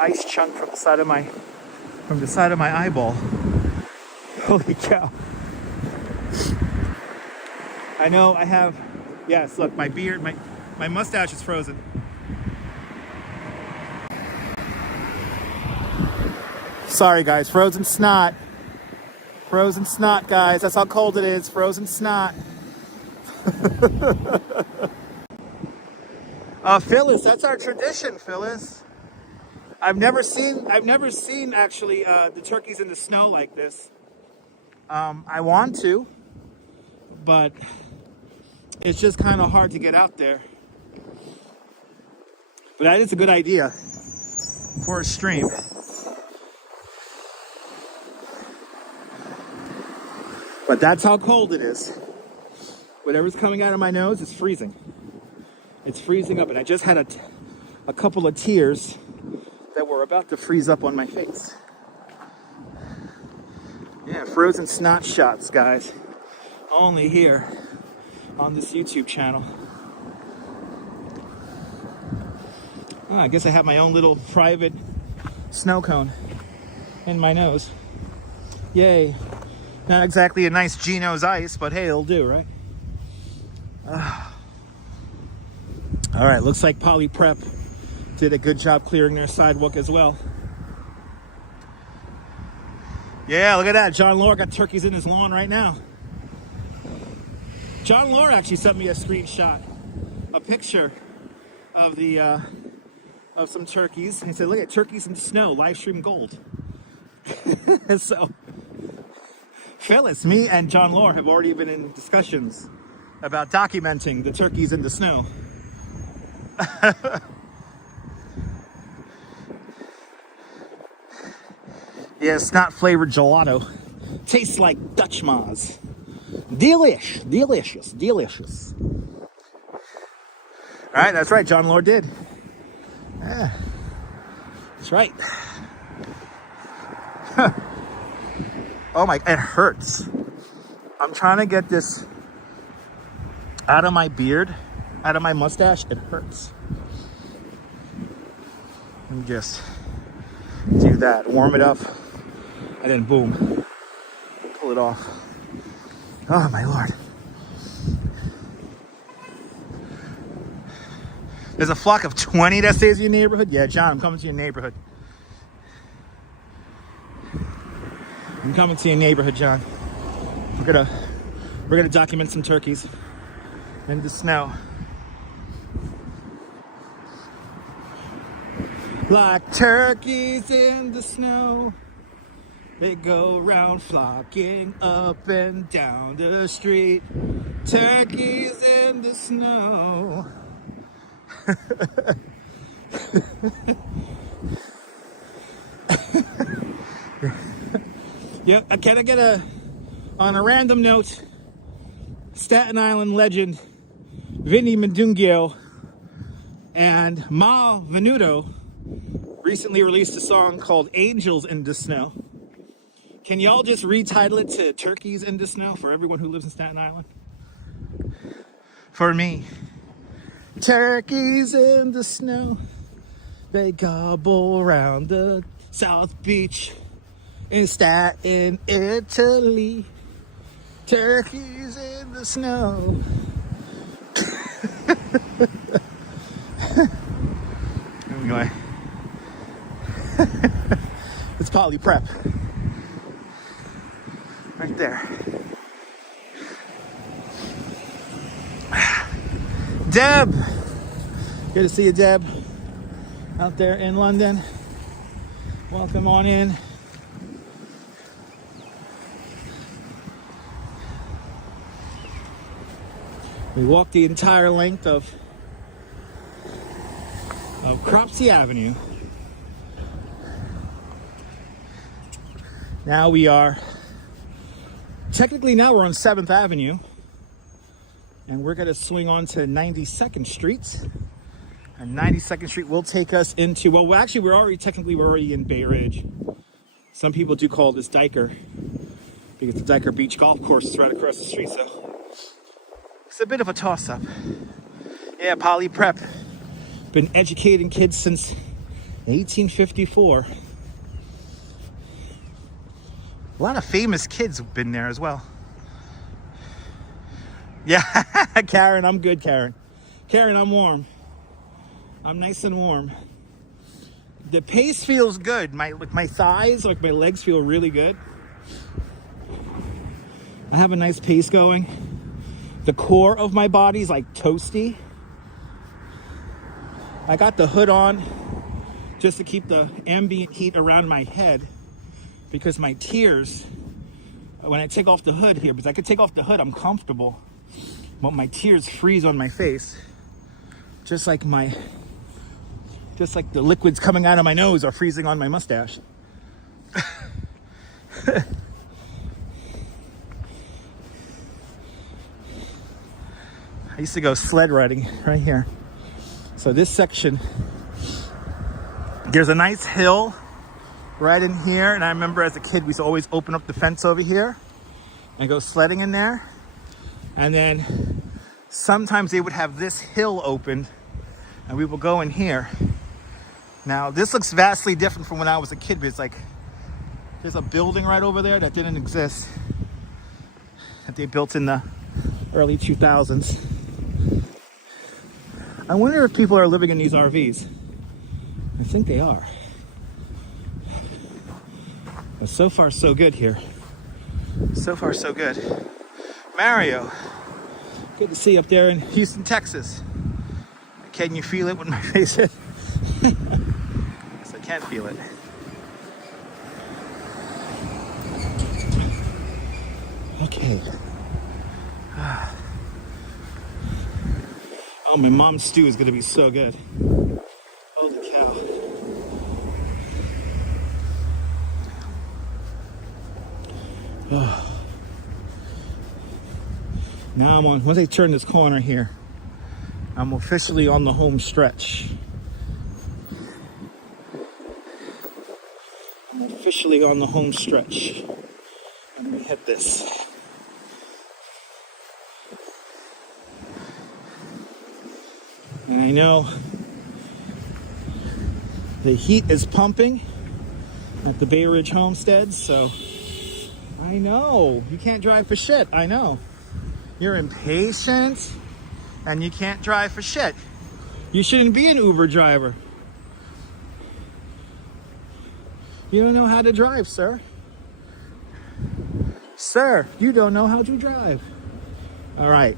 ice chunk from the side of my eyeball. Holy cow. I know I have, yes, look, my beard, my mustache is frozen. Sorry guys, frozen snot. Frozen snot, guys. That's how cold it is. Frozen snot. Phyllis, that's our tradition, Phyllis. I've never seen actually the turkeys in the snow like this. I want to, but it's just kind of hard to get out there. But that is a good idea for a stream. But that's how cold it is. Whatever's coming out of my nose is freezing. It's freezing up, and I just had a couple of tears that were about to freeze up on my face. Yeah, frozen snot shots, guys. Only here on this YouTube channel. Oh, I guess I have my own little private snow cone in my nose. Yay. Not exactly a nice Geno's ice, but hey, it'll do, right? All right, looks like Poly Prep did a good job clearing their sidewalk as well. Yeah, look at that. John Lore got turkeys in his lawn right now. John Lore actually sent me a screenshot, a picture of the of some turkeys. He said, look at turkeys in the snow, live stream gold. So, fellas, me and John Lore have already been in discussions about documenting the turkeys in the snow. Yeah, snot flavored gelato. Tastes like Dutch Maz. Delish, delicious, delicious. All right, that's right, John Lore did. Yeah, that's right. Oh my, it hurts. I'm trying to get this out of my beard, out of my mustache. It hurts. Let me just do that, warm it up, and then boom, pull it off. Oh my Lord. There's a flock of 20 that stays in your neighborhood? Yeah, John, I'm coming to your neighborhood. I'm coming to your neighborhood, John. We're gonna document some turkeys in the snow. Like turkeys in the snow, they go round flocking up and down the street. Turkeys in the snow. Yeah, can I get on a random note, Staten Island legend Vinny Mandungio and Ma Venuto recently released a song called Angels in the Snow. Can y'all just retitle it to Turkeys in the Snow for everyone who lives in Staten Island? For me. Turkeys in the snow, they gobble around the South Beach in Staten, Italy. Turkeys in the snow. Anyway. It's Poly Prep. Right there. Deb! Good to see you, Deb. Out there in London. Welcome on in. We walked the entire length of Cropsey Avenue. Now we are, technically now we're on 7th Avenue, and we're gonna swing on to 92nd Street. And 92nd Street will take us into, well, actually we're already in Bay Ridge. Some people do call this Diker, because the Diker Beach Golf Course is right across the street, so it's a bit of a toss-up. Yeah, Poly Prep. Been educating kids since 1854. A lot of famous kids have been there as well. Yeah, Karen, I'm good, Karen. Karen, I'm warm. I'm nice and warm. The pace feels good. My thighs, like my legs feel really good. I have a nice pace going. The core of my body is like toasty. I got the hood on just to keep the ambient heat around my head, because my tears, when I take off the hood here, because I could take off the hood, I'm comfortable, but my tears freeze on my face, just like my Just like the liquids coming out of my nose are freezing on my mustache. I used to go sled riding right here. So this section, there's a nice hill right in here. And I remember as a kid, we used to always open up the fence over here and go sledding in there. And then sometimes they would have this hill opened and we will go in here. Now this looks vastly different from when I was a kid, but it's like, there's a building right over there that didn't exist, that they built in the early 2000s. I wonder if people are living in these RVs. I think they are. But so far, so good here. So far, so good. Mario, good to see you up there in Houston, Texas. Can you feel it with my face? Yes, I can feel it. Okay. Oh, my mom's stew is gonna be so good. Holy cow. Oh. Now I'm on, once I turn this corner here, I'm officially on the home stretch. I'm officially on the home stretch. Let me hit this. And I know the heat is pumping at the Bay Ridge homestead, so I know you can't drive for shit. I know you're impatient and you can't drive for shit. You shouldn't be an Uber driver. You don't know how to drive, sir. Sir, you don't know how to drive. All right,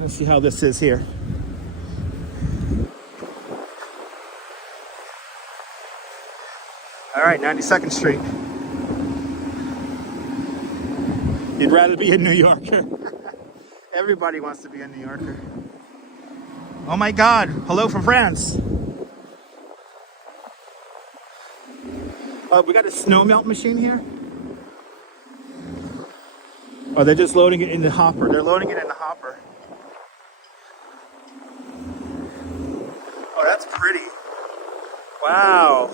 let's see how this is here. All right, 92nd Street. You'd rather be a New Yorker. Everybody wants to be a New Yorker. Oh my God, hello from France. We got a snow melt machine here. Oh, they're just loading it in the hopper. They're loading it in the hopper. Oh, that's pretty. Wow.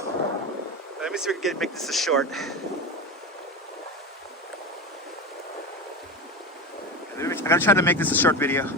Let me see if we can make this a short. I'm gonna try to make this a short video.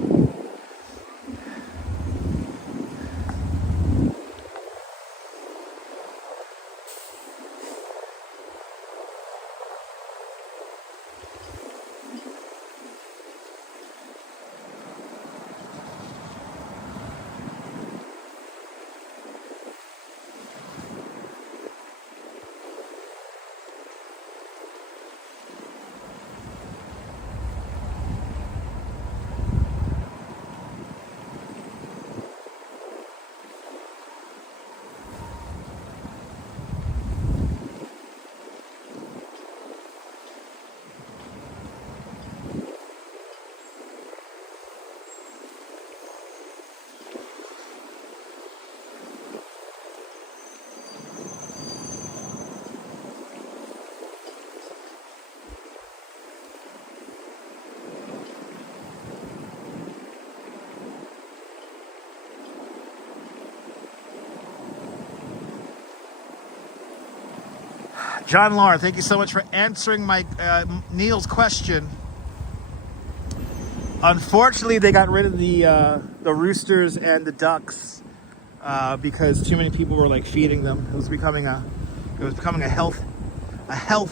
John Laura, thank you so much for answering my Neil's question. Unfortunately, they got rid of the roosters and the ducks because too many people were like feeding them. It was becoming a health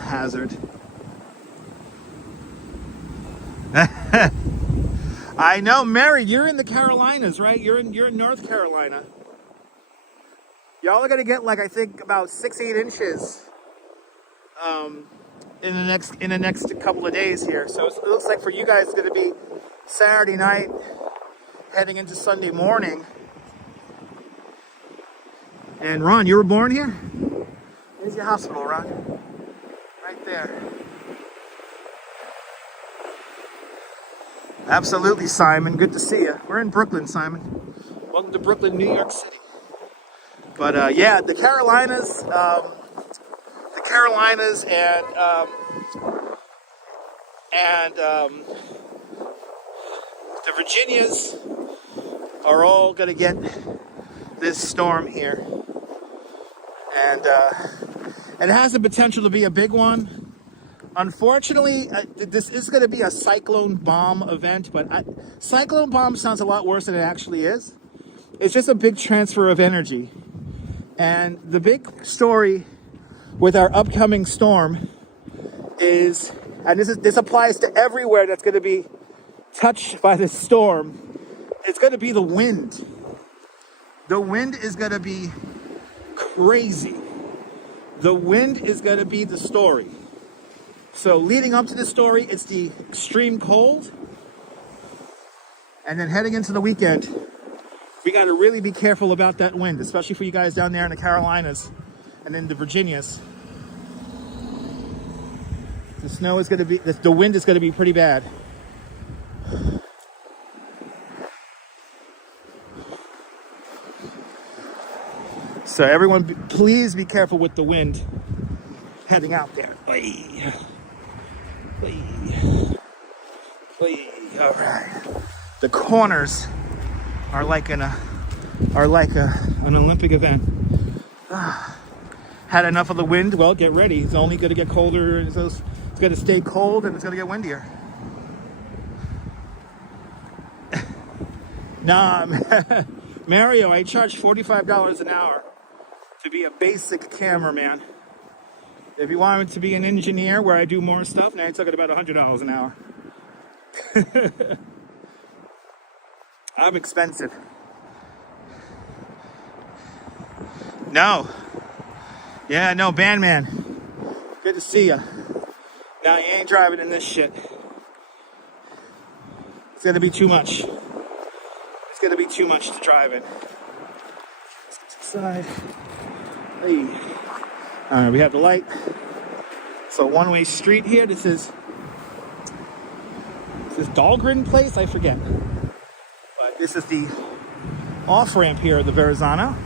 hazard. I know, Mary, you're in the Carolinas, right? You're in North Carolina. Y'all are gonna get like I think about 6-8 inches. In the next couple of days here. So it looks like for you guys it's going to be Saturday night heading into Sunday morning. And Ron, you were born here? There's your hospital, Ron. Right there. Absolutely, Simon. Good to see you. We're in Brooklyn, Simon. Welcome to Brooklyn, New York City. But yeah, the Carolinas and the Virginias are all gonna get this storm here, and it has the potential to be a big one. Unfortunately, this is going to be a cyclone bomb event, but cyclone bomb sounds a lot worse than it actually is. It's just a big transfer of energy. And the big story with our upcoming storm is, and this applies to everywhere that's going to be touched by this storm, it's going to be the wind. The wind is going to be crazy. The wind is going to be the story. So leading up to the story, it's the extreme cold. And then heading into the weekend, we got to really be careful about that wind, especially for you guys down there in the Carolinas and in the Virginias. The snow is going to be, the wind is going to be pretty bad. So everyone, please be careful with the wind heading out there. Oy. Oy. Oy. All right. The corners are like an Olympic event. Had enough of the wind? Well, get ready. It's only going to get colder. So it's going to stay cold and it's going to get windier. Nah, Mario, I charge $45 an hour to be a basic cameraman. If you want to be an engineer where I do more stuff, now you're talking about $100 an hour. I'm expensive. No. Yeah, no, Bandman. Good to see ya. Now you ain't driving in this shit. It's gonna be too much. It's gonna be too much to drive in. Let's get to the side. Hey. All right, we have the light. It's a one-way street here. This is Dahlgren Place? I forget. But this is the off-ramp here at the Verizon.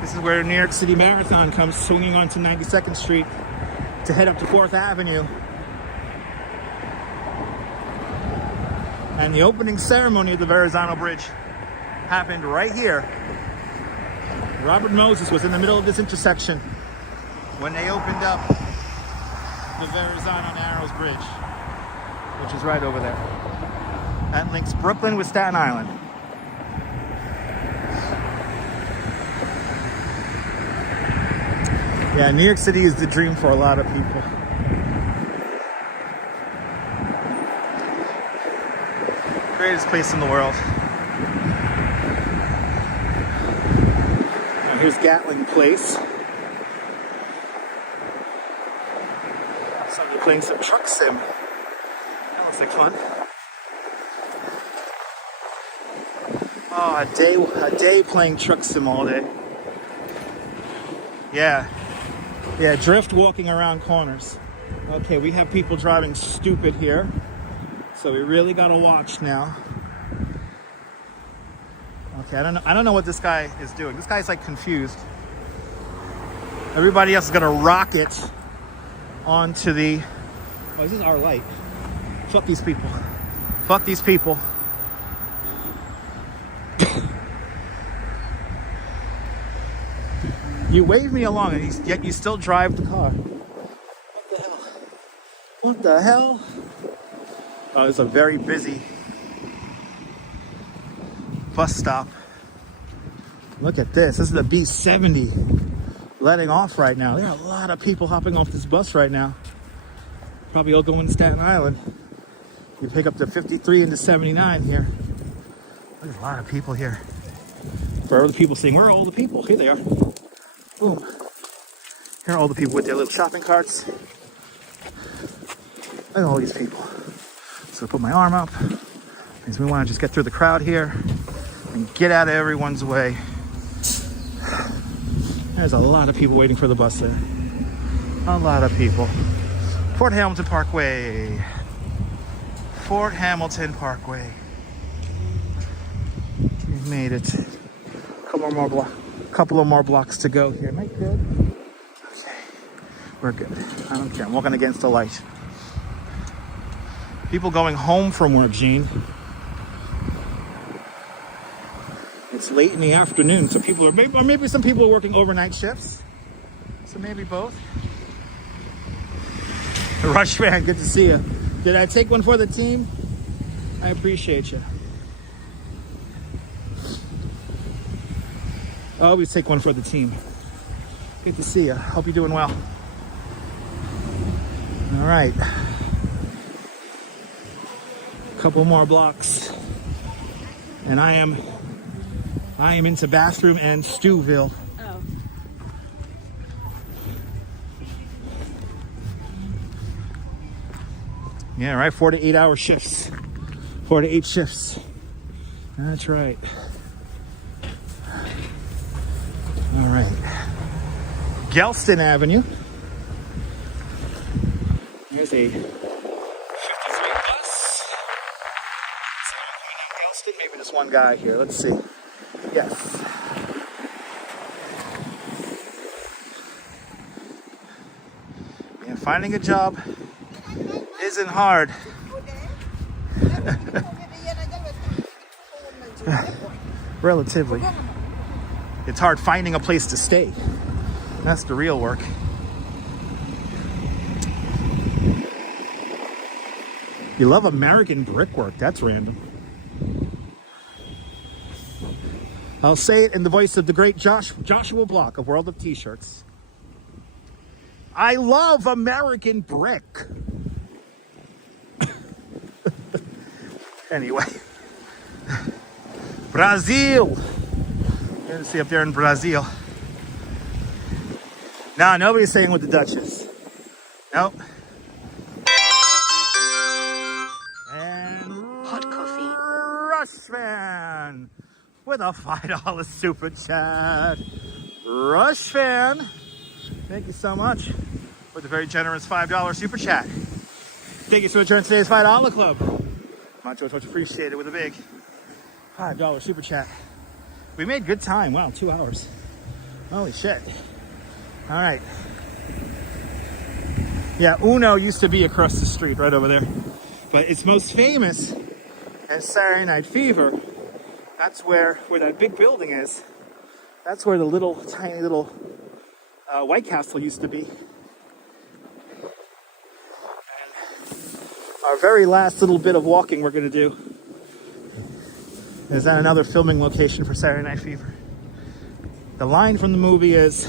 This is where New York City Marathon comes swinging onto 92nd Street to head up to 4th Avenue. And the opening ceremony of the Verizon Bridge happened right here. Robert Moses was in the middle of this intersection when they opened up the Verizon on Arrows Bridge, which is right over there. That links Brooklyn with Staten Island. Yeah, New York City is the dream for a lot of people. Greatest place in the world. Now here's Gatling Place. Somebody playing some truck sim. That looks like fun. Oh, a day playing truck sim all day. Yeah, drift walking around corners. Okay, we have people driving stupid here, so we really gotta watch now. Okay, I don't know what this guy is doing. This guy's like confused. Everybody else is gonna rocket onto the. Oh, this is our light. Fuck these people. Fuck these people. You wave me along, and yet you still drive the car. What the hell? What the hell? Oh, it's a very busy bus stop. Look at this. This is the B70 letting off right now. There are a lot of people hopping off this bus right now. Probably all going to Staten Island. You pick up the 53 and the 79 here. There's a lot of people here. For all the people saying, where are all the people? Here they are. Boom. Here are all the people with their little shopping carts. Look at all these people. So I put my arm up because we want to just get through the crowd here and get out of everyone's way. There's a lot of people waiting for the bus there. A lot of people. Fort Hamilton Parkway. Fort Hamilton Parkway. We've made it. A couple of more blocks to go here. Am I good? Okay, we're good. I don't care. I'm walking against the light. People going home from work, Gene. It's late in the afternoon, so people are maybe some people are working overnight shifts. So maybe both. Rush fan, good to see you. Did I take one for the team? I appreciate you. I always take one for the team. Good to see you. Hope you're doing well. All right. Couple more blocks. And I am into bathroom and Stewville. Oh. Yeah, right. 4 to 8 hour shifts. 4 to 8 shifts. That's right. All right. Gelston Avenue. There's a 53 bus. Gelston, maybe just one guy here. Let's see. Yes. Yeah, finding a job isn't hard. Relatively. It's hard finding a place to stay. That's the real work. You love American brickwork. That's random. I'll say it in the voice of the great Joshua Block of World of T-Shirts. I love American brick. Anyway. Brazil. Good to see up there in Brazil. Nah, nobody's saying what the Dutch is. Nope. And Hot coffee. Rushfan with a $5 super chat. Rushfan, thank you so much for the very generous $5 super chat. Thank you so much for today's $5 club. Much appreciated with a big $5 super chat. We made good time. Wow, 2 hours. Holy shit. All right. Yeah, Uno used to be across the street right over there. But it's most famous as Saturday Night Fever. That's where that big building is. That's where the tiny little White Castle used to be. And our very last little bit of walking we're going to do is at another filming location for Saturday Night Fever. The line from the movie is,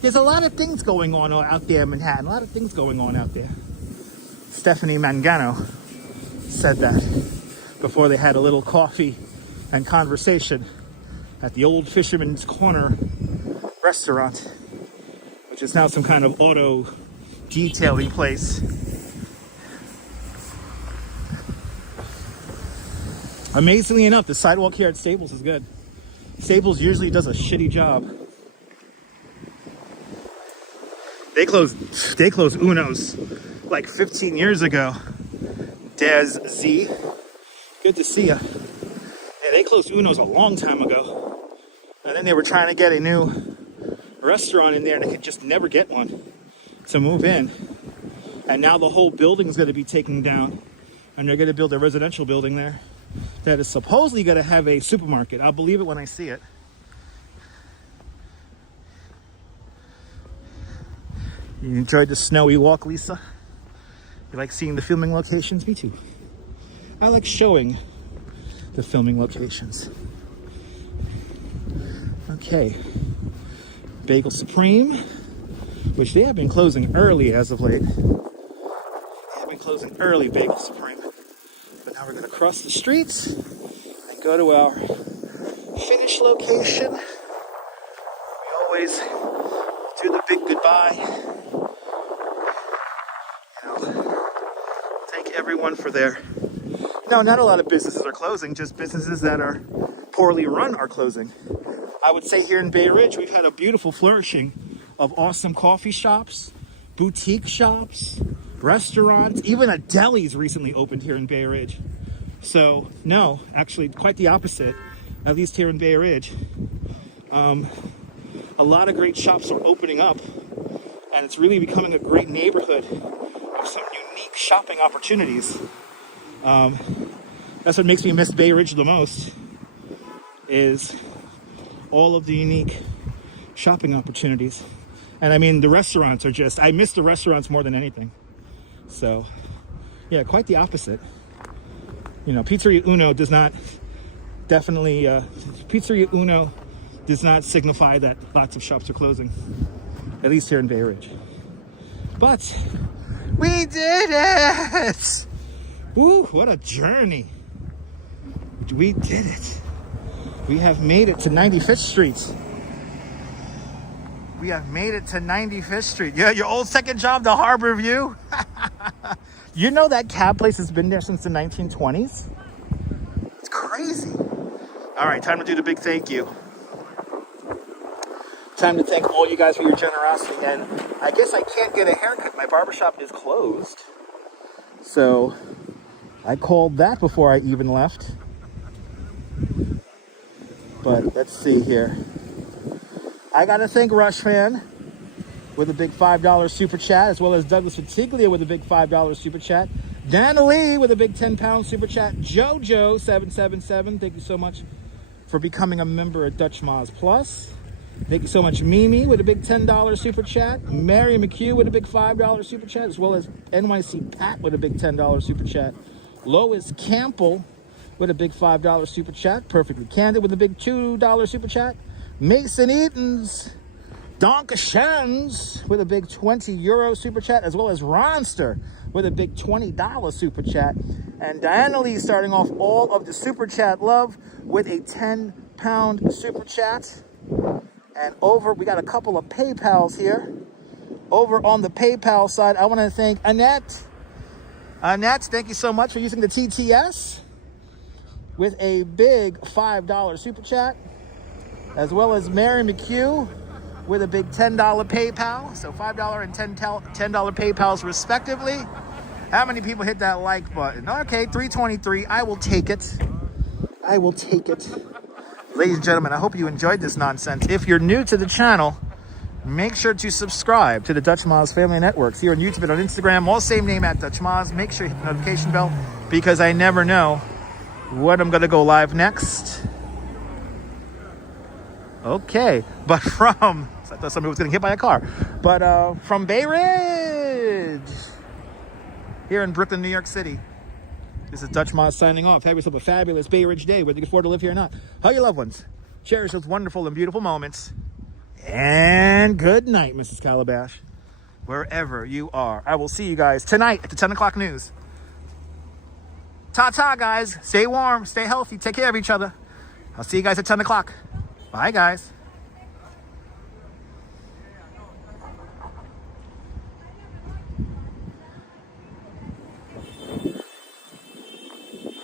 there's a lot of things going on out there in Manhattan. A lot of things going on out there. Stephanie Mangano said that before they had a little coffee and conversation at the Old Fisherman's Corner restaurant, which is now some kind of auto detailing place. Amazingly enough, the sidewalk here at Staples is good. Staples usually does a shitty job. They closed Uno's like 15 years ago. Des Z, good to see ya. Yeah, they closed Uno's a long time ago. And then they were trying to get a new restaurant in there and they could just never get one to move in. And now the whole building is going to be taken down and they're going to build a residential building there that is supposedly going to have a supermarket. I'll believe it when I see it. You enjoyed the snowy walk, Lisa? You like seeing the filming locations? Me too. I like showing the filming locations. Okay. Bagel Supreme, which they have been closing early as of late. They have been closing early, Bagel Supreme. But now we're going to cross the streets and go to our finish location. We always do the big goodbye. Thank everyone for their... No, not a lot of businesses are closing, just businesses that are poorly run are closing. I would say here in Bay Ridge, we've had a beautiful flourishing of awesome coffee shops, boutique shops, restaurants, even a deli's recently opened here in Bay Ridge. So, no, actually quite the opposite, at least here in Bay Ridge. A lot of great shops are opening up, and it's really becoming a great neighborhood of some unique shopping opportunities. That's what makes me miss Bay Ridge the most, is all of the unique shopping opportunities. And I mean, the restaurants are just, I miss the restaurants more than anything. So, yeah, quite the opposite. You know, Pizzeria Uno does not Pizzeria Uno does not signify that lots of shops are closing, at least here in Bay Ridge. But we did it! Woo, what a journey. We did it. We have made it to 95th Street. We have made it to 95th Street. Yeah, your old second job, the Harbor View. You know that cab place has been there since the 1920s? It's crazy. All right, time to do the big thank you. Time to thank all you guys for your generosity. And I guess I can't get a haircut. My barbershop is closed. So I called that before I even left. But let's see here. I got to thank Rush Fan with a big $5 super chat, as well as Douglas Fatiglia with a big $5 super chat. Dana Lee with a big 10-pound super chat. Jojo777, thank you so much for becoming a member at Dutch Moz Plus. Thank you so much, Mimi, with a big $10 super chat. Mary McHugh with a big $5 super chat, as well as NYC Pat with a big $10 super chat. Lois Campbell with a big $5 super chat. Perfectly Candid with a big $2 super chat. Mason Eatons, Donkashens with a big €20 super chat, as well as Ronster with a big $20 super chat. And Diana Lee starting off all of the super chat love with a 10-pound super chat. And we got a couple of PayPals here. Over on the PayPal side, I want to thank Annette. Annette, thank you so much for using the TTS with a big $5 super chat, as well as Mary McHugh with a big $10 PayPal. So $5 and $10 PayPals respectively. How many people hit that like button? Okay, 323. I will take it. I will take it. Ladies and gentlemen, I hope you enjoyed this nonsense. If you're new to the channel, make sure to subscribe to the Dutch Moz Family Networks here on YouTube and on Instagram. All same name at Dutch Moz. Make sure you hit the notification bell, because I never know what I'm going to go live next. Okay, but I thought somebody was getting hit by a car. But from Bay Ridge, here in Brooklyn, New York City, this is Dutch Moz signing off. Have yourself a fabulous Bay Ridge day, whether you can afford to live here or not. Hug your loved ones. Cherish those wonderful and beautiful moments. And good night, Mrs. Calabash, wherever you are. I will see you guys tonight at the 10 o'clock news. Ta-ta, guys. Stay warm. Stay healthy. Take care of each other. I'll see you guys at 10 o'clock. Bye, guys.